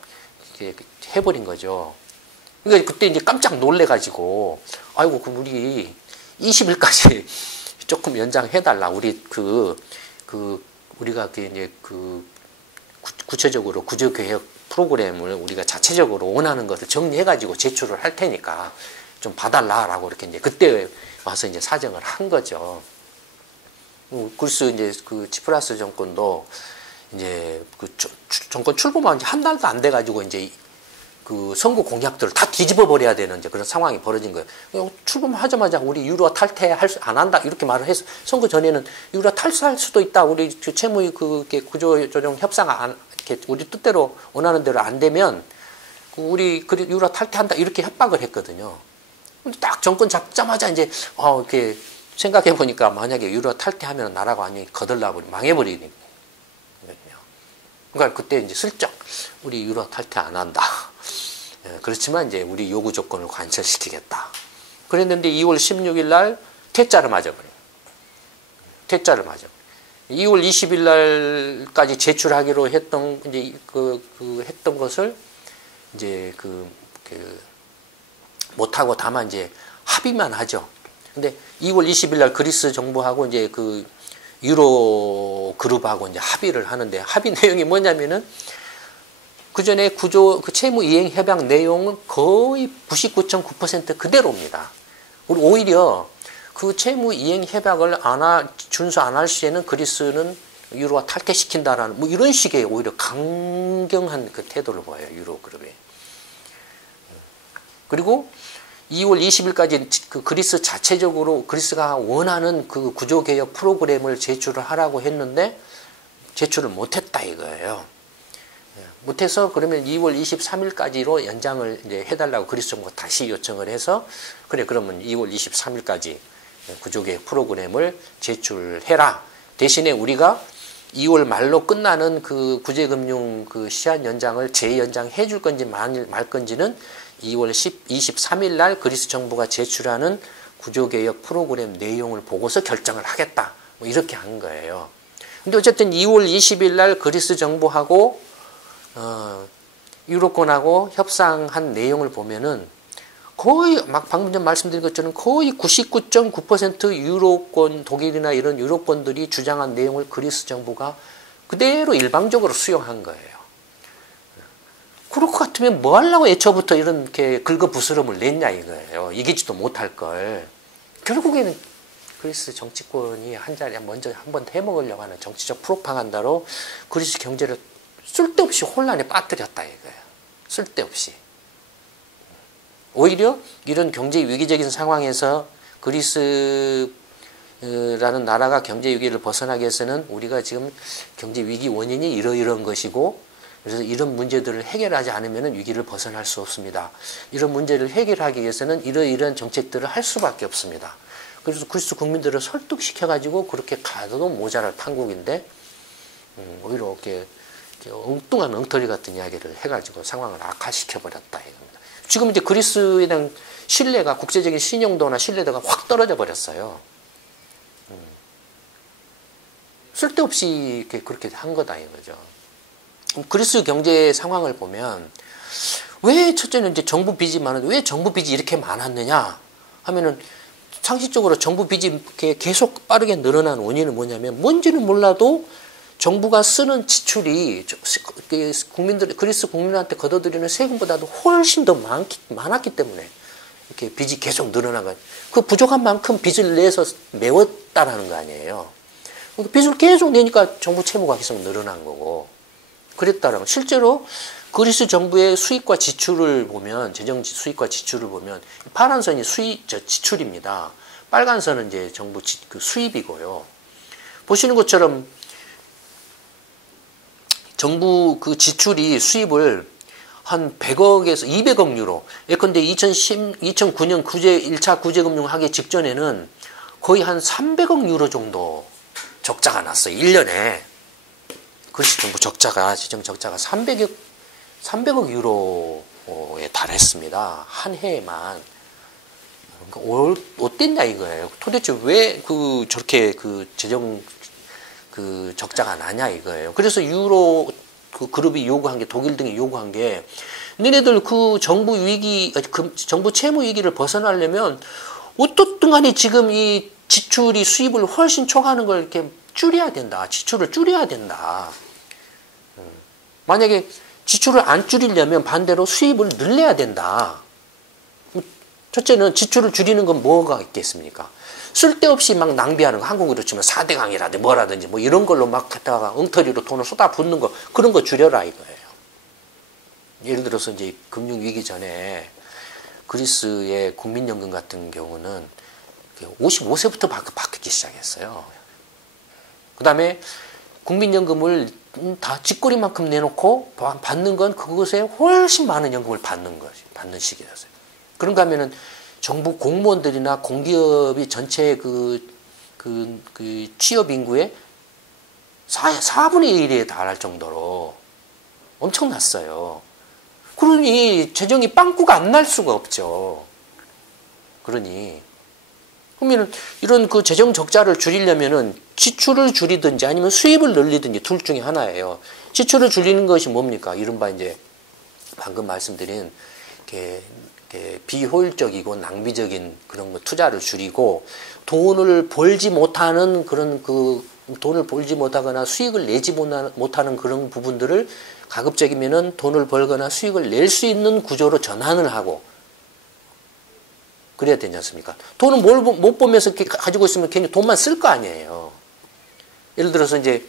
이렇게 해버린 거죠. 그러니까 그때 이제 깜짝 놀래가지고 아이고 그럼 우리 20일까지 조금 연장해달라. 우리 우리가 이제 구체적으로 구조개혁 프로그램을 우리가 자체적으로 원하는 것을 정리해가지고 제출을 할 테니까 좀 봐달라라고 이렇게 이제 그때 와서 이제 사정을 한 거죠. 그래서 이제 그 치프라스 정권도 이제 정권 출범한 지 한 달도 안 돼가지고 이제 그 선거 공약들을 다 뒤집어 버려야 되는 이제 그런 상황이 벌어진 거예요. 출범하자마자 우리 유로 탈퇴 안 한다 이렇게 말을 해서 선거 전에는 유로 탈퇴할 수도 있다. 우리 채무 구조조정 협상 이렇게 우리 뜻대로 원하는 대로 안 되면 우리 유로 탈퇴한다 이렇게 협박을 했거든요. 근데 딱 정권 잡자마자 이제 이렇게 생각해 보니까 만약에 유로 탈퇴하면 나라가 완전히 망해버리거든요. 그러니까 그때 이제 슬쩍 우리 유로 탈퇴 안 한다. 그렇지만 이제 우리 요구 조건을 관철시키겠다. 그랬는데 2월 16일 날 퇴짜를 맞아버려요. 퇴짜를 맞아. 2월 20일 날까지 제출하기로 했던 이제 했던 것을 이제 못하고 다만 이제 합의만 하죠. 근데 2월 20일 날 그리스 정부하고 이제 유로 그룹하고 이제 합의를 하는데 합의 내용이 뭐냐면은 그 전에 채무 이행 협약 내용은 거의 99.9% 그대로입니다. 그리고 오히려 그 채무 이행 협약을 준수 안 할 시에는 그리스는 유로가 탈퇴시킨다라는 뭐 이런 식의 오히려 강경한 그 태도를 보여요. 유로 그룹이. 그리고 2월 20일까지 그 그리스 자체적으로 그리스가 원하는 그 구조개혁 프로그램을 제출을 하라고 했는데 제출을 못했다 이거예요. 못해서 그러면 2월 23일까지로 연장을 이제 해달라고 그리스 정부가 다시 요청을 해서 그래 그러면 2월 23일까지 구조개혁 프로그램을 제출해라. 대신에 우리가 2월 말로 끝나는 그 구제금융 그 시한 연장을 재연장해 줄 건지 말 건지는 2월 23일 날 그리스 정부가 제출하는 구조개혁 프로그램 내용을 보고서 결정을 하겠다. 뭐 이렇게 한 거예요. 근데 어쨌든 2월 20일 날 그리스 정부하고 유로권하고 협상한 내용을 보면은 거의 막 방금 전 말씀드린 것처럼 거의 99.9% 유로권 독일이나 이런 유로권들이 주장한 내용을 그리스 정부가 그대로 일방적으로 수용한 거예요. 그럴 것 같으면 뭐 하려고 애초부터 이렇게 긁어부스럼을 냈냐 이거예요. 이기지도 못할 걸. 결국에는 그리스 정치권이 한 자리에 먼저 한번 해먹으려고 하는 정치적 프로파간다로 그리스 경제를 쓸데없이 혼란에 빠뜨렸다 이거예요. 쓸데없이. 오히려 이런 경제 위기적인 상황에서 그리스라는 나라가 경제 위기를 벗어나기 위해서는 우리가 지금 경제 위기 원인이 이러이러한 것이고 그래서 이런 문제들을 해결하지 않으면 위기를 벗어날 수 없습니다. 이런 문제를 해결하기 위해서는 이러이러한 정책들을 할 수밖에 없습니다. 그래서 그리스 국민들을 설득시켜가지고 그렇게 가도 모자랄 판국인데 오히려 이렇게 엉뚱한 엉터리 같은 이야기를 해가지고 상황을 악화시켜버렸다 이겁니다. 지금 이제 그리스에 대한 신뢰가 국제적인 신용도나 신뢰도가 확 떨어져 버렸어요. 쓸데없이 이렇게 그렇게 한 거다 이거죠. 그리스 경제 상황을 보면 왜 첫째는 이제 정부 빚이 많은데 왜 정부 빚이 이렇게 많았느냐 하면은 상식적으로 정부 빚이 이렇게 계속 빠르게 늘어난 원인은 뭐냐면 뭔지는 몰라도 정부가 쓰는 지출이 그리스 국민한테 걷어들이는 세금보다도 훨씬 더 많았기 때문에 이렇게 빚이 계속 늘어난 거예요. 그 부족한 만큼 빚을 내서 메웠다라는 거 아니에요. 빚을 계속 내니까 정부 채무가 계속 늘어난 거고 그랬다라는 거. 실제로 그리스 정부의 수입과 지출을 보면 재정 수입과 지출을 보면 파란 선이 지출입니다. 빨간 선은 이제 정부 그 수입이고요. 보시는 것처럼 정부 그 지출이 수입을 한 100억에서 200억 유로. 예컨대 2009년 1차 구제금융 하기 직전에는 거의 한 300억 유로 정도 적자가 났어요. 1년에. 그리스 정부 적자가, 재정 적자가 300억 유로에 달했습니다. 한 해에만. 그러니까 어땠냐 이거예요. 도대체 왜 저렇게 재정 적자가 나냐 이거예요. 그래서 유로 그 그룹이 요구한 게 독일 등이 요구한 게 너네들 그 정부 위기 정부 채무 위기를 벗어나려면 어떻든 간에 지금 이 지출이 수입을 훨씬 초과하는 걸 이렇게 줄여야 된다. 지출을 줄여야 된다. 만약에 지출을 안 줄이려면 반대로 수입을 늘려야 된다. 첫째는 지출을 줄이는 건 뭐가 있겠습니까? 쓸데없이 막 낭비하는 거, 한국으로 치면 4대 강이라든지 뭐라든지 뭐 이런 걸로 막 갖다가 엉터리로 돈을 쏟아붓는 거, 그런 거 줄여라 이거예요. 예를 들어서 이제 금융위기 전에 그리스의 국민연금 같은 경우는 55세부터 받기 시작했어요. 그 다음에 국민연금을 다 쥐꼬리만큼 내놓고 받는 건 그것에 훨씬 많은 연금을 받는 시기였어요. 그런가 하면은 정부 공무원들이나 공기업이 전체 그 취업 인구의 4분의 1에 달할 정도로 엄청났어요. 그러니 재정이 빵꾸가 안 날 수가 없죠. 그러니 그러면 이런 그 재정 적자를 줄이려면은 지출을 줄이든지 아니면 수입을 늘리든지 둘 중에 하나예요. 지출을 줄이는 것이 뭡니까? 이른바 이제 방금 말씀드린 비효율적이고 낭비적인 그런 거 투자를 줄이고 돈을 벌지 못하는 그런 돈을 벌지 못하거나 수익을 내지 못하는 그런 부분들을 가급적이면은 돈을 벌거나 수익을 낼 수 있는 구조로 전환을 하고 그래야 되지 않습니까? 돈을 못 보면서 이렇게 가지고 있으면 괜히 돈만 쓸 거 아니에요. 예를 들어서 이제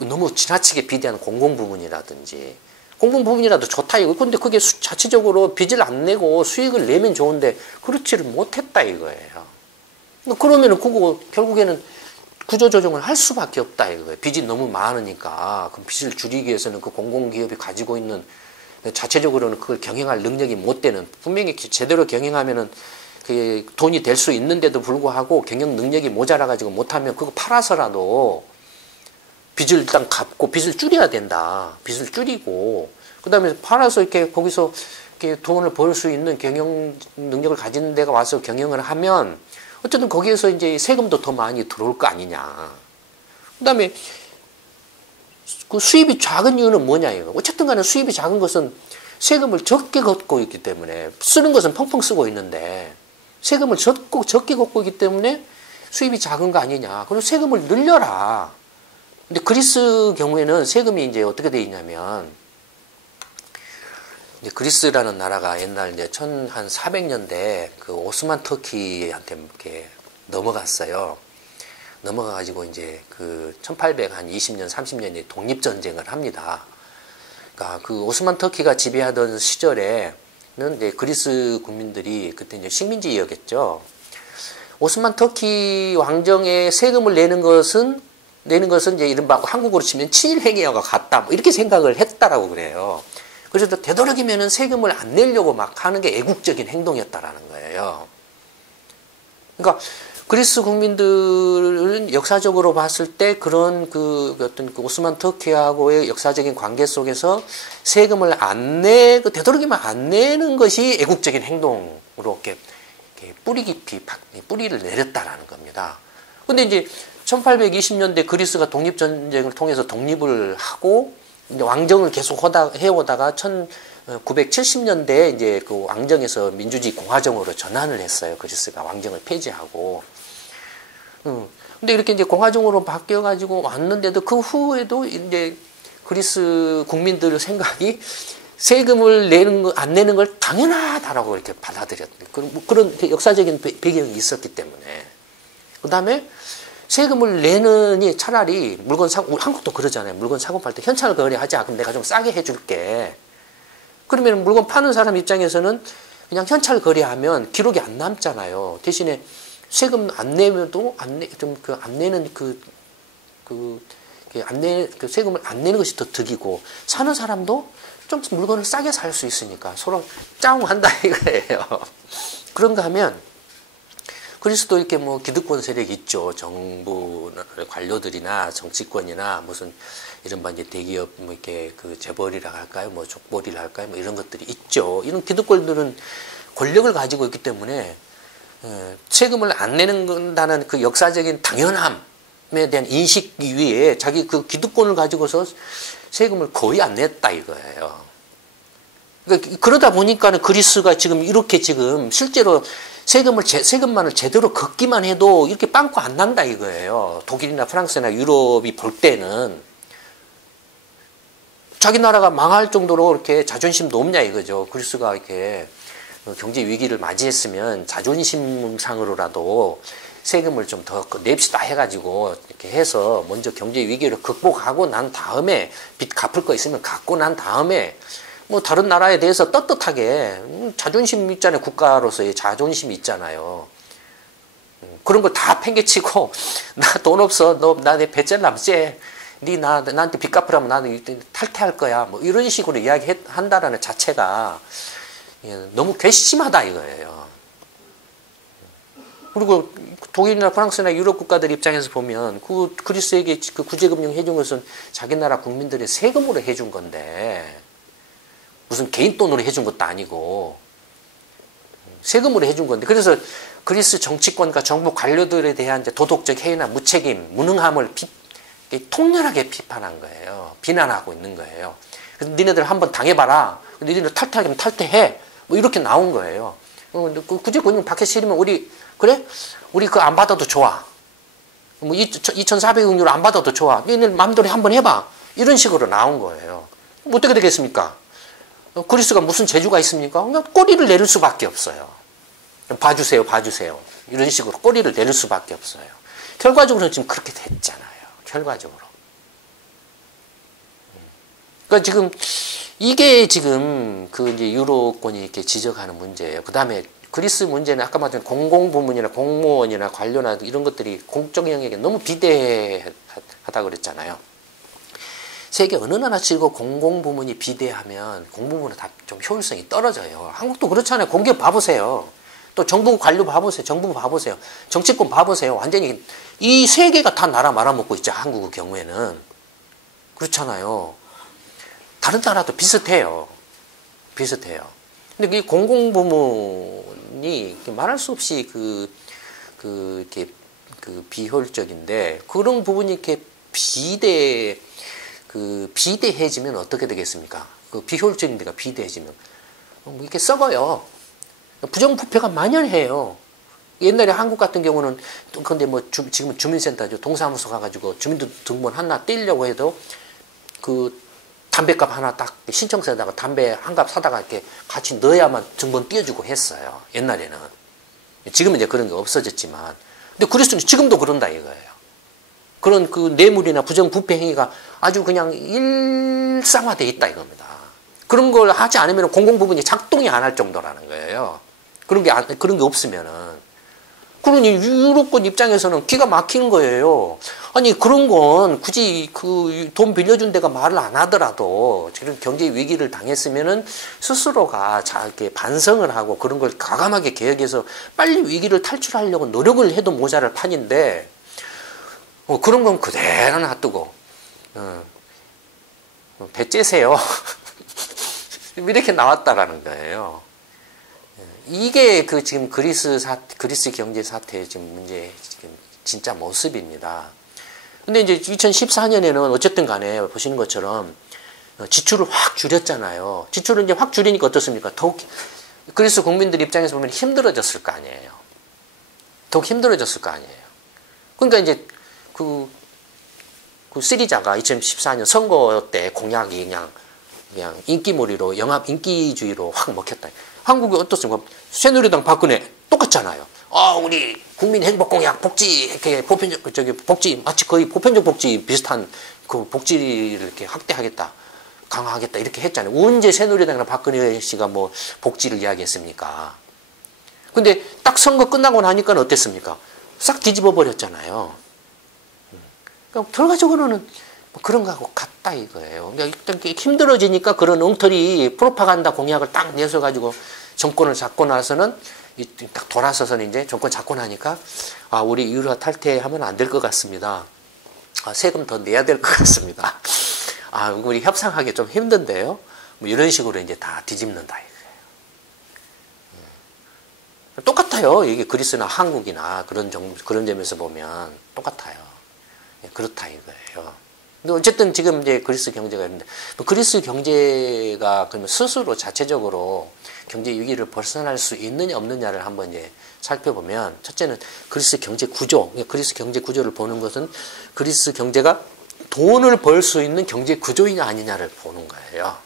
너무 지나치게 비대한 공공부문이라든지 공공부문이라도 좋다 이거. 근데 그게 자체적으로 빚을 안 내고 수익을 내면 좋은데 그렇지를 못했다 이거예요. 그러면은 그거 결국에는 구조조정을 할 수밖에 없다 이거예요. 빚이 너무 많으니까. 그럼 빚을 줄이기 위해서는 그 공공기업이 가지고 있는 자체적으로는 그걸 경영할 능력이 못 되는, 분명히 제대로 경영하면은 그 돈이 될 수 있는데도 불구하고 경영 능력이 모자라 가지고 못하면 그거 팔아서라도 빚을 일단 갚고 빚을 줄여야 된다. 빚을 줄이고 그다음에 팔아서 이렇게 거기서 이렇게 돈을 벌 수 있는 경영 능력을 가진 데가 와서 경영을 하면 어쨌든 거기에서 이제 세금도 더 많이 들어올 거 아니냐. 그다음에 그 수입이 작은 이유는 뭐냐 이거. 어쨌든 간에 수입이 작은 것은 세금을 적게 걷고 있기 때문에, 쓰는 것은 펑펑 쓰고 있는데 세금을 적게 걷고 있기 때문에 수입이 작은 거 아니냐. 그럼 세금을 늘려라. 근데 그리스 경우에는 세금이 이제 어떻게 돼 있냐면, 이제 그리스라는 나라가 옛날 이제 1400년대 그 오스만 터키한테 이렇게 넘어갔어요. 넘어가가지고 이제 그 1820년, 30년에 독립전쟁을 합니다. 그러니까 그 오스만 터키가 지배하던 시절에는 이제 그리스 국민들이 그때 이제 식민지였겠죠. 오스만 터키 왕정에 세금을 내는 것은 이제 이른바 한국으로 치면 친일행위와 같다. 뭐 이렇게 생각을 했다라고 그래요. 그래서 되도록이면은 세금을 안 내려고 막 하는 게 애국적인 행동이었다라는 거예요. 그러니까 그리스 국민들은 역사적으로 봤을 때 그런 그 어떤 그 오스만 터키하고의 역사적인 관계 속에서 세금을 되도록이면 안 내는 것이 애국적인 행동으로 이렇게 뿌리 깊이 뿌리를 내렸다라는 겁니다. 근데 이제 1820년대 그리스가 독립전쟁을 통해서 독립을 하고 이제 왕정을 계속 해오다가 1970년대에 이제 그 왕정에서 민주주의 공화정으로 전환을 했어요. 그리스가 왕정을 폐지하고. 근데 이렇게 이제 공화정으로 바뀌어가지고 왔는데도 그 후에도 이제 그리스 국민들의 생각이 세금을 안 내는 걸 당연하다라고 이렇게 받아들였던 그런 역사적인 배경이 있었기 때문에. 그 다음에 세금을 내느니 차라리 물건 사고, 한국도 그러잖아요. 물건 사고 팔 때 현찰 거래하자. 그럼 내가 좀 싸게 해줄게. 그러면 물건 파는 사람 입장에서는 그냥 현찰 거래하면 기록이 안 남잖아요. 대신에 세금 안 내면도 세금을 안 내는 것이 더 득이고, 사는 사람도 좀 물건을 싸게 살 수 있으니까 서로 짜웅한다 이거예요. 그런가 하면 그리스도 이렇게 뭐 기득권 세력이 있죠. 정부 관료들이나 정치권이나 무슨 이른바 이제 대기업 뭐 이렇게 그 재벌이라 할까요? 뭐 족벌이라 할까요? 뭐 이런 것들이 있죠. 이런 기득권들은 권력을 가지고 있기 때문에 세금을 안 내는다는 그 역사적인 당연함에 대한 인식 위에 자기 그 기득권을 가지고서 세금을 거의 안 냈다 이거예요. 그러니까 그러다 보니까는 그리스가 지금 이렇게 지금 실제로 세금만을 제대로 걷기만 해도 이렇게 빵꾸 안 난다 이거예요. 독일이나 프랑스나 유럽이 볼 때는 자기 나라가 망할 정도로 이렇게 자존심도 없냐 이거죠. 그리스가 이렇게 경제 위기를 맞이했으면 자존심상으로라도 세금을 좀 더 냅시다 해가지고 이렇게 해서 먼저 경제 위기를 극복하고 난 다음에 빚 갚을 거 있으면 갚고 난 다음에 뭐 다른 나라에 대해서 떳떳하게 자존심 있잖아요. 국가로서의 자존심이 있잖아요. 그런 걸 다 팽개치고 나 돈 없어. 너 나 내 배째남 쎄. 나한테 빚 갚으라면 나는 탈퇴할 거야. 뭐 이런 식으로 이야기한다라는 자체가 너무 괘씸하다 이거예요. 그리고 독일이나 프랑스나 유럽 국가들 입장에서 보면 그 그리스에게 그 구제금융 해준 것은 자기 나라 국민들의 세금으로 해준 건데 무슨 개인 돈으로 해준 것도 아니고 세금으로 해준 건데, 그래서 그리스 정치권과 정부 관료들에 대한 이제 도덕적 해이나 무책임, 무능함을 통렬하게 비판한 거예요. 비난하고 있는 거예요. 그래서 니네들 한번 당해봐라. 니네들 탈퇴하면 탈퇴해. 뭐 이렇게 나온 거예요. 구제금융 받기 싫으면 우리 그거 안 받아도 좋아. 뭐 2,400억 유로 안 받아도 좋아. 니네 마음대로 한번 해봐. 이런 식으로 나온 거예요. 뭐 어떻게 되겠습니까? 그리스가 무슨 재주가 있습니까? 그냥 꼬리를 내릴 수밖에 없어요. 봐주세요. 이런 식으로 꼬리를 내릴 수밖에 없어요. 결과적으로는 지금 그렇게 됐잖아요. 결과적으로. 그러니까 지금 이게 지금 그 이제 유로권이 이렇게 지적하는 문제예요. 그 다음에 그리스 문제는 아까 말한 공공부문이나 공무원이나 관료나 이런 것들이 공적 영역에 너무 비대하다 그랬잖아요. 세계 어느 나라 치고 공공부문이 비대하면 공부문은 다 좀 효율성이 떨어져요. 한국도 그렇잖아요. 공기업 봐보세요. 또 정부 관료 봐보세요. 정부 봐보세요. 정치권 봐보세요. 완전히 이 세 개가 다 나라 말아먹고 있죠. 한국의 경우에는. 그렇잖아요. 다른 나라도 비슷해요. 비슷해요. 근데 이 공공부문이 말할 수 없이 이렇게 비효율적인데 그런 부분이 이렇게 비대해지면 어떻게 되겠습니까? 그 비효율적인 데가 비대해지면 이렇게 썩어요. 부정부패가 만연해요. 옛날에 한국 같은 경우는 근데 뭐 지금 주민센터죠. 동사무소 가가지고 주민등록번 하나 떼려고 해도 그 담배값 하나 딱 신청서에다가 담배 한 갑 사다가 이렇게 같이 넣어야만 등본 띄워주고 했어요. 옛날에는. 지금은 이제 그런 게 없어졌지만. 근데 그리스도는 지금도 그런다 이거예요. 그런 그 뇌물이나 부정부패 행위가 아주 그냥 일상화되어 있다 이겁니다. 그런 걸 하지 않으면 공공부문이 작동이 안 할 정도라는 거예요. 그런 게 없으면은. 그러니 유럽권 입장에서는 기가 막히는 거예요. 아니 그런 건 굳이 그 돈 빌려준 데가 말을 안 하더라도 지금 경제 위기를 당했으면은 스스로가 이렇게 반성을 하고 그런 걸 과감하게 개혁해서 빨리 위기를 탈출하려고 노력을 해도 모자랄 판인데 그런 건 그대로 놔두고 배째세요. 이렇게 나왔다라는 거예요. 이게 지금 그리스 경제 사태의 지금 문제 지금 진짜 모습입니다. 근데 이제 2014년에는 어쨌든 간에 보시는 것처럼 지출을 확 줄였잖아요. 지출을 이제 확 줄이니까 어떻습니까? 더욱 그리스 국민들 입장에서 보면 힘들어졌을 거 아니에요. 더욱 힘들어졌을 거 아니에요. 그러니까 이제 그 시리자가 2014년 선거 때 공약이 그냥 인기몰이로 인기주의로 확 먹혔다. 한국이 어떻습니까? 새누리당 박근혜 똑같잖아요. 우리 국민 행복 공약 복지 이렇게 복지 마치 거의 보편적 복지 비슷한 그 복지를 이렇게 확대하겠다, 강화하겠다 이렇게 했잖아요. 언제 새누리당이나 박근혜 씨가 뭐 복지를 이야기했습니까? 근데 딱 선거 끝나고 나니까 어땠습니까? 싹 뒤집어 버렸잖아요. 그러니까 결과적으로는 뭐 그런 거하고 같다 이거예요. 그러니까 일단 힘들어지니까 그런 엉터리 프로파간다 공약을 딱 내서가지고 정권을 잡고 나서는 딱 돌아서서는 이제 정권 잡고 나니까 우리 유럽 탈퇴하면 안 될 것 같습니다. 세금 더 내야 될 것 같습니다. 우리 협상하기 좀 힘든데요. 뭐 이런 식으로 이제 다 뒤집는다 이거예요. 똑같아요. 이게 그리스나 한국이나 그런 점에서 보면 똑같아요. 그렇다 이거예요. 근데 어쨌든 지금 이제 그리스 경제가 있는데 그리스 경제가 그러면 스스로 자체적으로 경제 위기를 벗어날 수 있느냐 없느냐를 한번 이제 살펴보면 첫째는 그리스 경제 구조, 그리스 경제 구조를 보는 것은 그리스 경제가 돈을 벌 수 있는 경제 구조이냐 아니냐를 보는 거예요.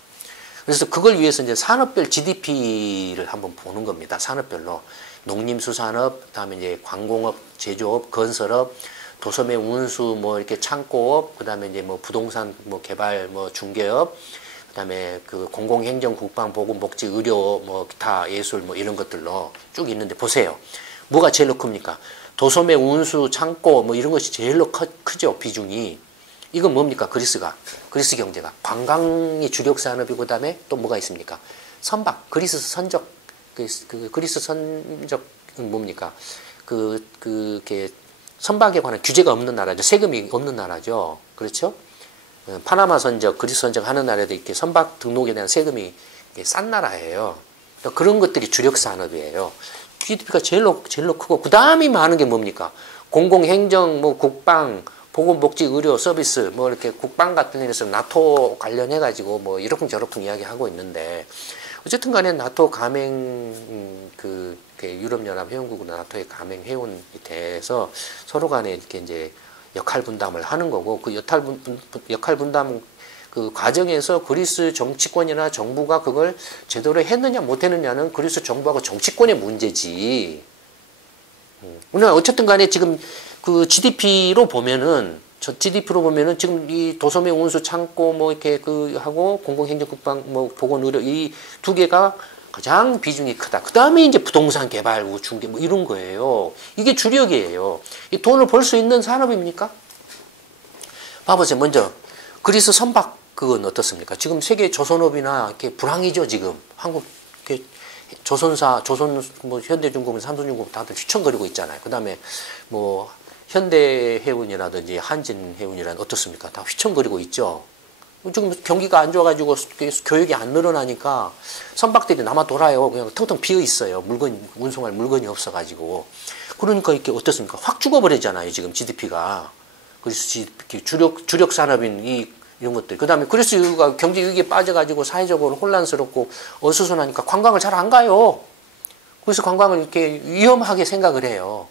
그래서 그걸 위해서 이제 산업별 GDP를 한번 보는 겁니다. 산업별로 농림수산업, 그다음에 이제 관공업, 제조업, 건설업, 도소매 운수, 뭐 이렇게 창고업, 그다음에 이제 뭐 부동산, 뭐 개발, 뭐 중개업, 그다음에 그 공공행정, 국방, 보건, 복지, 의료, 뭐 기타 예술, 뭐 이런 것들로 쭉 있는데 보세요. 뭐가 제일로 큽니까? 도소매 운수, 창고, 뭐 이런 것이 제일로 크죠 비중이. 이건 뭡니까? 그리스 경제가 관광이 주력 산업이고 그다음에 또 뭐가 있습니까? 선박, 그리스 선적, 그리스 선적은 뭡니까? 이렇게 선박에 관한 규제가 없는 나라죠. 세금이 없는 나라죠. 그렇죠? 파나마 선적, 그리스 선적 하는 나라도 이렇게 선박 등록에 대한 세금이 싼 나라예요. 그러니까 그런 것들이 주력 산업이에요. GDP가 제일로 크고 그 다음이 많은 게 뭡니까? 공공행정, 뭐 국방, 보건복지, 의료, 서비스, 뭐 이렇게 국방 같은 데서 나토 관련해가지고 뭐 이러쿵저러쿵 이야기하고 있는데 어쨌든 간에 나토 가맹 유럽연합 회원국으로 나토에 가맹 회원이 돼서 서로 간에 이렇게 이제 역할 분담을 하는 거고 그 역할 분담 그 과정에서 그리스 정치권이나 정부가 그걸 제대로 했느냐 못했느냐는 그리스 정부하고 정치권의 문제지. 그러나 어쨌든 간에 지금 그 GDP로 보면은 지금 이 도소매 운수 창고 뭐 이렇게 하고 공공행정 국방 뭐 보건 의료 이 두 개가 가장 비중이 크다. 그 다음에 이제 부동산 개발, 중개 뭐 이런 거예요. 이게 주력이에요. 이 돈을 벌 수 있는 산업입니까? 봐보세요. 먼저 그리스 선박 그건 어떻습니까? 지금 세계 조선업이나 이렇게 불황이죠. 지금 한국 조선사, 뭐 현대중공업, 삼성중공업 다들 휘청거리고 있잖아요. 그 다음에 뭐 현대해운이라든지 한진해운이라든지 어떻습니까? 다 휘청거리고 있죠. 지금 경기가 안 좋아가지고 교육이 안 늘어나니까 선박들이 남아 돌아요. 그냥 텅텅 비어 있어요. 운송할 물건이 없어가지고. 그러니까 이렇게 어떻습니까? 확 죽어버리잖아요. 지금 GDP가. 그래서 GDP, 주력 산업인 이런 것들. 그 다음에 그리스가 경제 위기에 빠져가지고 사회적으로 혼란스럽고 어수선하니까 관광을 잘 안 가요. 그래서 관광을 이렇게 위험하게 생각을 해요.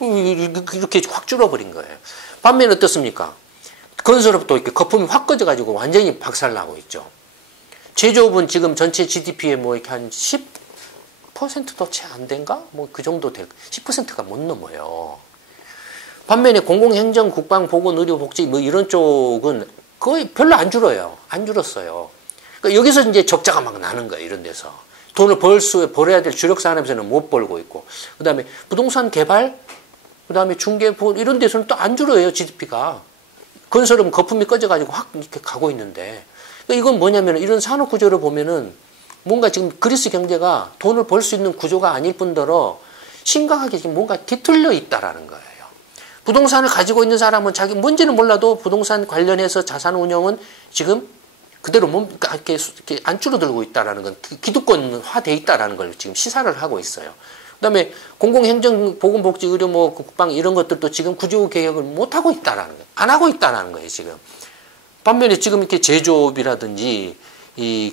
이렇게 확 줄어버린 거예요. 반면에 어떻습니까? 건설업도 이렇게 거품이 확 꺼져가지고 완전히 박살나고 있죠. 제조업은 지금 전체 GDP에 뭐 이렇게 한 10%도 채 안 된가? 뭐 그 정도 10%가 못 넘어요. 반면에 공공행정, 국방, 보건, 의료, 복지 뭐 이런 쪽은 거의 별로 안 줄어요. 안 줄었어요. 그러니까 여기서 이제 적자가 막 나는 거예요. 이런 데서. 돈을 벌어야 될 주력 산업에서는 못 벌고 있고. 그 다음에 부동산 개발, 그 다음에 중개, 이런 데서는 또 안 줄어요. GDP가. 건설은 거품이 꺼져가지고 확 이렇게 가고 있는데. 그러니까 이건 뭐냐면 이런 산업 구조를 보면은 뭔가 지금 그리스 경제가 돈을 벌 수 있는 구조가 아닐 뿐더러 심각하게 지금 뭔가 뒤틀려 있다라는 거예요. 부동산을 가지고 있는 사람은 자기 뭔지는 몰라도 부동산 관련해서 자산 운영은 지금 그대로 이렇게 안 줄어들고 있다라는 건 기득권화돼 있다라는 걸 지금 시사를 하고 있어요. 그다음에 공공행정, 보건복지, 의료, 뭐 국방 이런 것들도 지금 구조 개혁을 못 하고 있다라는 거예요. 안 하고 있다라는 거예요 지금. 반면에 지금 이렇게 제조업이라든지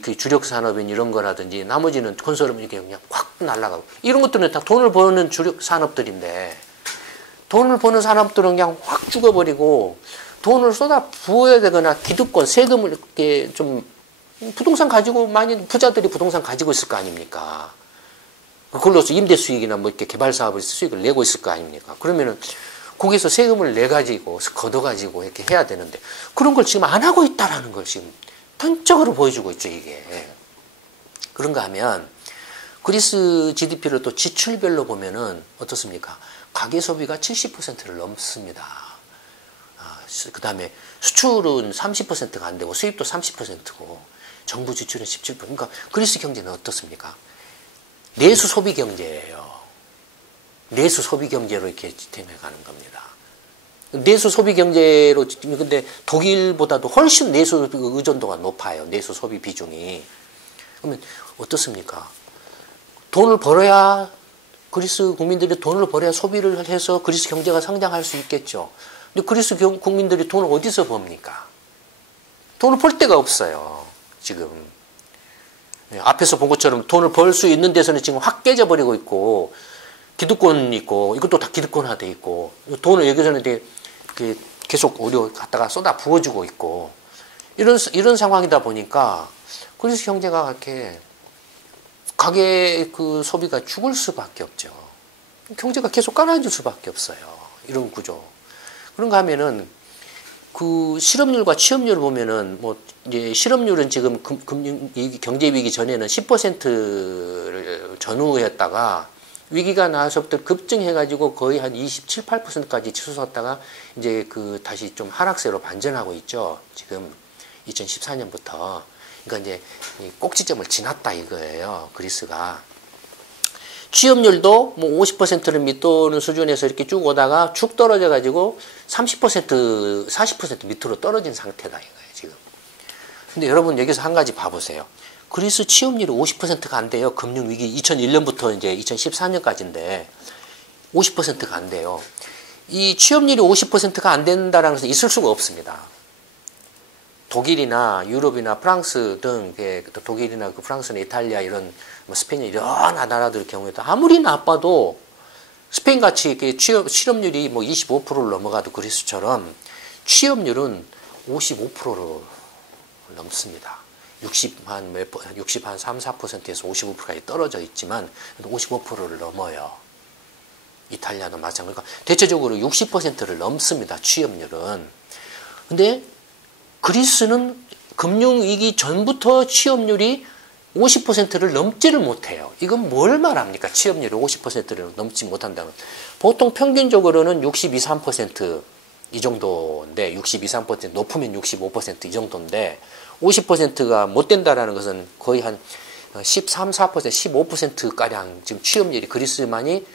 그 주력 산업인 이런 거라든지 나머지는 건설업은 이렇게 그냥 확 날아가고 이런 것들은 다 돈을 버는 주력 산업들인데 돈을 버는 산업들은 그냥 확 죽어버리고 돈을 쏟아 부어야 되거나 기득권, 세금을 이렇게 좀 부동산 가지고 많이 부자들이 부동산 가지고 있을 거 아닙니까? 그걸로서 임대 수익이나 뭐 이렇게 개발 사업을 수익을 내고 있을 거 아닙니까? 그러면은 거기서 세금을 내 가지고 걷어 가지고 이렇게 해야 되는데 그런 걸 지금 안 하고 있다라는 걸 지금 단적으로 보여주고 있죠 이게. 그런가 하면 그리스 GDP를 또 지출별로 보면은 어떻습니까? 가계 소비가 70%를 넘습니다. 그 다음에 수출은 30%가 안 되고 수입도 30%고 정부 지출은 17%. 그러니까 그리스 경제는 어떻습니까? 내수 소비 경제예요. 내수 소비 경제로 이렇게 지탱해 가는 겁니다. 내수 소비 경제로, 근데 독일보다도 훨씬 내수 의존도가 높아요. 내수 소비 비중이. 그러면 어떻습니까? 돈을 벌어야, 그리스 국민들이 돈을 벌어야 소비를 해서 그리스 경제가 성장할 수 있겠죠. 근데 그리스 국민들이 돈을 어디서 법니까? 돈을 벌 데가 없어요. 지금. 앞에서 본 것처럼 돈을 벌 수 있는 데서는 지금 확 깨져버리고 있고, 기득권 있고, 이것도 다 기득권화돼 있고, 돈을 여기서는 계속 오히려 갖다가 쏟아 부어주고 있고, 이런 상황이다 보니까, 그리스 경제가 이렇게, 가계 그 소비가 죽을 수밖에 없죠. 경제가 계속 가라앉을 수밖에 없어요. 이런 구조. 그런가 하면은, 그 실업률과 취업률을 보면은 뭐 이제 실업률은 지금 경제 위기 전에는 10%를 전후했다가 위기가 나서부터 급증해 가지고 거의 한 27, 8%까지 치솟았다가 이제 그 다시 좀 하락세로 반전하고 있죠. 지금 2014년부터. 그러니까 이제 꼭지점을 지났다 이거예요. 그리스가. 취업률도 뭐 50%를 밑도는 수준에서 이렇게 쭉 오다가 축 떨어져 가지고 30%, 40% 밑으로 떨어진 상태다 이거예요, 지금. 근데 여러분 여기서 한 가지 봐보세요. 그리스 취업률이 50%가 안 돼요. 금융위기 2001년부터 이제 2014년까지인데 50%가 안 돼요. 이 취업률이 50%가 안 된다라는 것은 있을 수가 없습니다. 독일이나 유럽이나 프랑스 등 독일이나 프랑스나 이탈리아 이런 뭐 스페인 이런 나라들 경우에도 아무리 나빠도 스페인 같이 실업률이 뭐 25%를 넘어가도 그리스처럼 취업률은 55%를 넘습니다. 60한 3, 4%에서 55%까지 떨어져 있지만 55%를 넘어요. 이탈리아도 마찬가지고 대체적으로 60%를 넘습니다. 취업률은. 근데 그리스는 금융위기 전부터 취업률이 50%를 넘지를 못해요. 이건 뭘 말합니까? 취업률이 50%를 넘지 못한다는. 보통 평균적으로는 62, 3%이 정도인데 62, 3% 높으면 65%이 정도인데 50%가 못 된다라는 것은 거의 한 13, 4%, 15%가량 지금 취업률이 그리스만이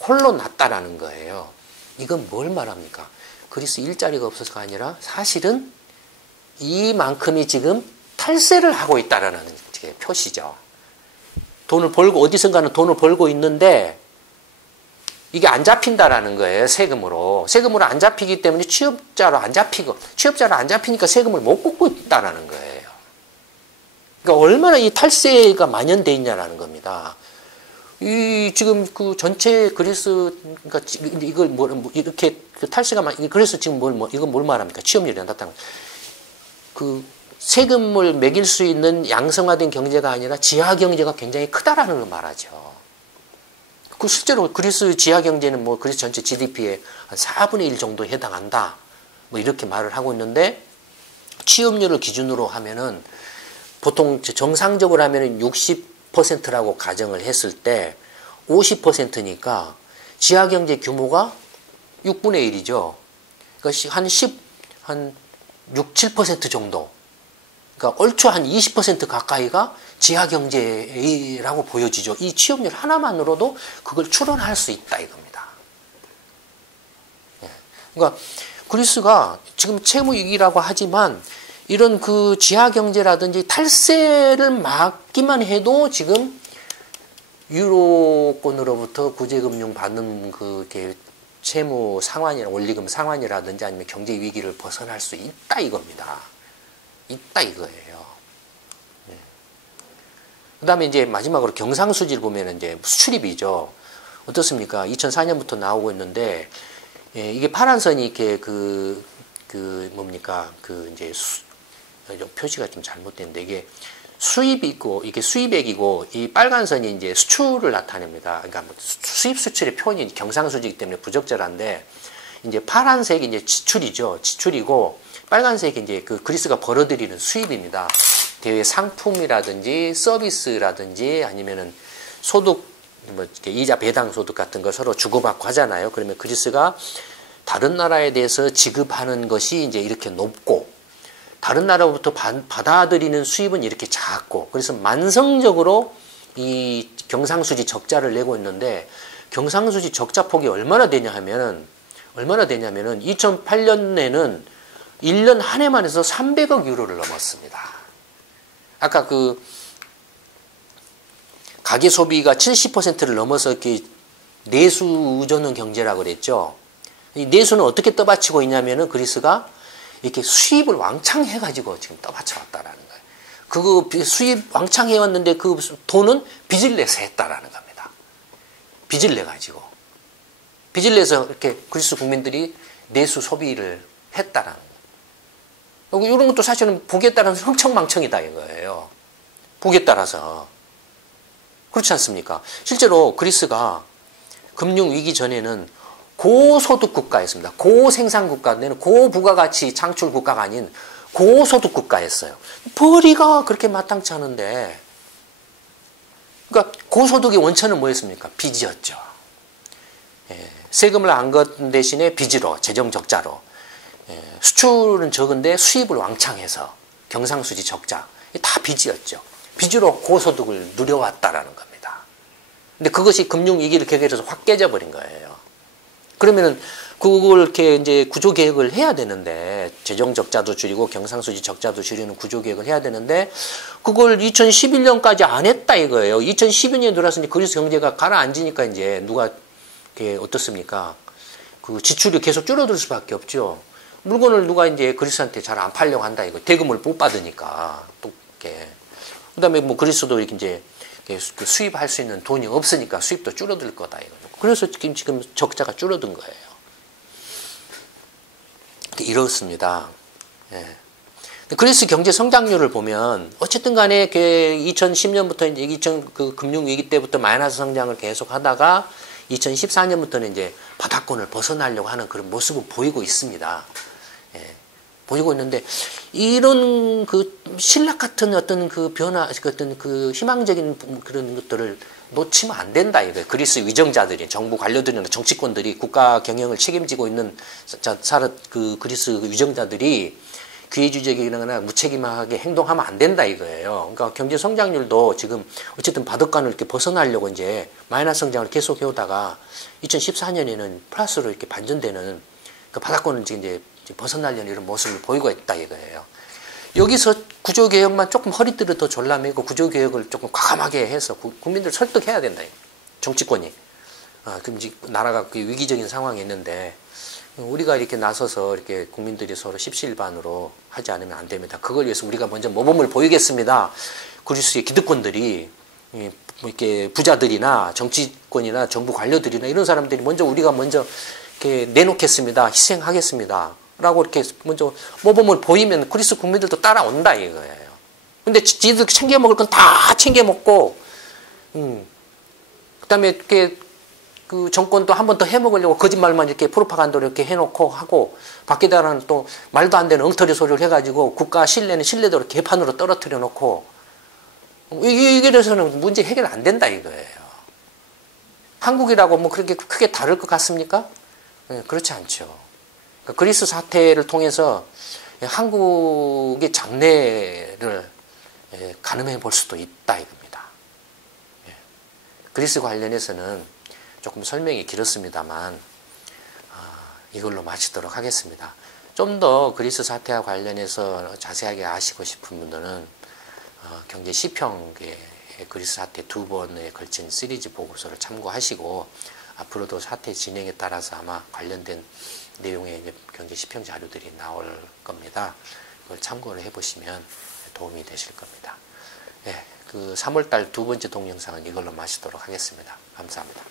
홀로 낮다라는 거예요. 이건 뭘 말합니까? 그리스 일자리가 없어서가 아니라 사실은 이만큼이 지금 탈세를 하고 있다라는 표시죠. 돈을 벌고 어디선가는 돈을 벌고 있는데 이게 안 잡힌다라는 거예요. 세금으로 안 잡히기 때문에 취업자로 안 잡히니까 세금을 못 걷고 있다라는 거예요. 그러니까 얼마나 이 탈세가 만연돼 있냐라는 겁니다. 이 지금 그 전체 그리스 그러니까 이걸 뭐 이렇게 그 탈세가 그래서 지금 이건 뭘 말합니까? 취업률이 안 낮다는 그 세금을 매길 수 있는 양성화된 경제가 아니라 지하 경제가 굉장히 크다라는 걸 말하죠. 그 실제로 그리스 지하 경제는 뭐 그리스 전체 GDP의 한 4분의 1 정도에 해당한다. 뭐 이렇게 말을 하고 있는데 취업률을 기준으로 하면은 보통 정상적으로 하면은 60%라고 가정을 했을 때 50%니까 지하 경제 규모가 6분의 1이죠. 그러니까 한 6, 7% 정도. 그러니까 얼추 한 20% 가까이가 지하 경제라고 보여지죠. 이 취업률 하나만으로도 그걸 추론할 수 있다 이겁니다. 그러니까 그리스가 지금 채무 위기라고 하지만 이런 그 지하 경제라든지 탈세를 막기만 해도 지금 유로권으로부터 구제금융 받는 그 채무 상환이나 원리금 상환이라든지 아니면 경제 위기를 벗어날 수 있다 이겁니다. 있다 이거예요. 네. 그다음에 이제 마지막으로 경상수지를 보면 이제 수출입이죠. 어떻습니까? 2004년부터 나오고 있는데 예, 이게 파란 선이 이렇게 뭡니까? 이제 표시가 좀 잘못됐는데 이게 수입이고 이게 수입액이고 이 빨간 선이 이제 수출을 나타냅니다. 그러니까 뭐 수입 수출의 표현이 경상수지이기 때문에 부적절한데 이제 파란색이 이제 지출이죠. 지출이고 빨간색이 이제 그 그리스가 벌어들이는 수입입니다. 대외 상품이라든지 서비스라든지 아니면은 소득 뭐 이렇게 이자 배당 소득 같은 걸 서로 주고받고 하잖아요. 그러면 그리스가 다른 나라에 대해서 지급하는 것이 이제 이렇게 높고 다른 나라로부터 받아들이는 수입은 이렇게 작고 그래서 만성적으로 이 경상수지 적자를 내고 있는데 경상수지 적자 폭이 얼마나 되냐면은 2008년에는 1년 한 해만 해서 300억 유로를 넘었습니다. 아까 그 가계 소비가 70%를 넘어서 이렇게 내수 의존형 경제라고 그랬죠. 이 내수는 어떻게 떠받치고 있냐면은 그리스가 이렇게 수입을 왕창 해가지고 지금 떠받쳐 왔다라는 거예요. 그거 수입 왕창 해왔는데 그 돈은 빚을 내서 했다라는 겁니다. 빚을 내가지고. 빚을 내서 이렇게 그리스 국민들이 내수 소비를 했다라는 거예요. 이런 것도 사실은 복에 따라서 흥청망청이다 이거예요. 복에 따라서. 그렇지 않습니까? 실제로 그리스가 금융위기 전에는 고소득 국가였습니다. 고생산 국가는 고부가가치 창출 국가가 아닌 고소득 국가였어요. 벌이가 그렇게 마땅치 않은데 그러니까 고소득의 원천은 뭐였습니까? 빚이었죠. 예, 세금을 안 걷는 대신에 빚으로 재정 적자로 수출은 적은데 수입을 왕창 해서 경상수지 적자 다 빚이었죠. 빚으로 고소득을 누려왔다라는 겁니다. 근데 그것이 금융위기를 계기해서 확 깨져버린 거예요. 그러면은 그걸 이렇게 이제 구조 계획을 해야 되는데 재정 적자도 줄이고 경상수지 적자도 줄이는 구조 계획을 해야 되는데 그걸 2011년까지 안 했다 이거예요. 2012년에 들어와서 이제 그리스 경제가 가라앉으니까 이제 누가 이렇게 어떻습니까? 그 지출이 계속 줄어들 수밖에 없죠. 물건을 누가 이제 그리스한테 잘 안 팔려고 한다 이거 대금을 못 받으니까 또 이렇게 그다음에 뭐 그리스도 이렇게 이제 수입할 수 있는 돈이 없으니까 수입도 줄어들 거다 이거. 그래서 지금 적자가 줄어든 거예요. 이렇습니다. 예. 그리스 경제 성장률을 보면 어쨌든 간에 2010년부터 이제 그 금융위기 때부터 마이너스 성장을 계속 하다가 2014년부터는 이제 바닥권을 벗어나려고 하는 그런 모습을 보이고 있습니다. 예. 보이고 있는데 이런 그 신락 같은 어떤 그 변화, 어떤 그 희망적인 그런 것들을 놓치면 안 된다 이거예요. 그리스 위정자들이, 정부 관료들이나 정치권들이, 국가 경영을 책임지고 있는 그 그리스 위정자들이 기회주의적이거나 무책임하게 행동하면 안 된다 이거예요. 그러니까 경제 성장률도 지금 어쨌든 바둑간을 이렇게 벗어나려고 이제 마이너스 성장을 계속 해오다가 2014년에는 플러스로 이렇게 반전되는 그 바닥권을 지금 이제 벗어나려는 이런 모습을 보이고 있다 이거예요. 여기서 구조개혁만 조금 허리띠를 더 졸라매고 구조개혁을 조금 과감하게 해서 국민들 설득해야 된다. 정치권이. 그럼 이제 나라가 그 위기적인 상황이 있는데 우리가 이렇게 나서서 이렇게 국민들이 서로 십시일반으로 하지 않으면 안 됩니다. 그걸 위해서 우리가 먼저 모범을 보이겠습니다. 그리스의 기득권들이 이렇게 부자들이나 정치권이나 정부 관료들이나 이런 사람들이 우리가 먼저 이렇게 내놓겠습니다. 희생하겠습니다. 라고 이렇게 먼저 모범을 보이면 그리스 국민들도 따라온다 이거예요. 근데 지들 챙겨 먹을 건 다 챙겨 먹고, 그다음에 이렇게 그 정권도 한 번 더 해먹으려고 거짓말만 이렇게 프로파간다로 이렇게 해놓고 하고, 밖에다가는 또 말도 안 되는 엉터리 소리를 해가지고 국가 신뢰는 신뢰도를 개판으로 떨어뜨려 놓고, 이게 돼서는 문제 해결 안 된다 이거예요. 한국이라고 뭐 그렇게 크게 다를 것 같습니까? 그렇지 않죠. 그리스 사태를 통해서 한국의 장래를 가늠해 볼 수도 있다 이겁니다. 그리스 관련해서는 조금 설명이 길었습니다만 이걸로 마치도록 하겠습니다. 좀 더 그리스 사태와 관련해서 자세하게 아시고 싶은 분들은 경제 시평의 그리스 사태 2번에 걸친 시리즈 보고서를 참고하시고, 앞으로도 사태 진행에 따라서 아마 관련된 내용의 경제 시평 자료들이 나올 겁니다. 그걸 참고를 해보시면 도움이 되실 겁니다. 그 3월달 2번째 동영상은 이걸로 마치도록 하겠습니다. 감사합니다.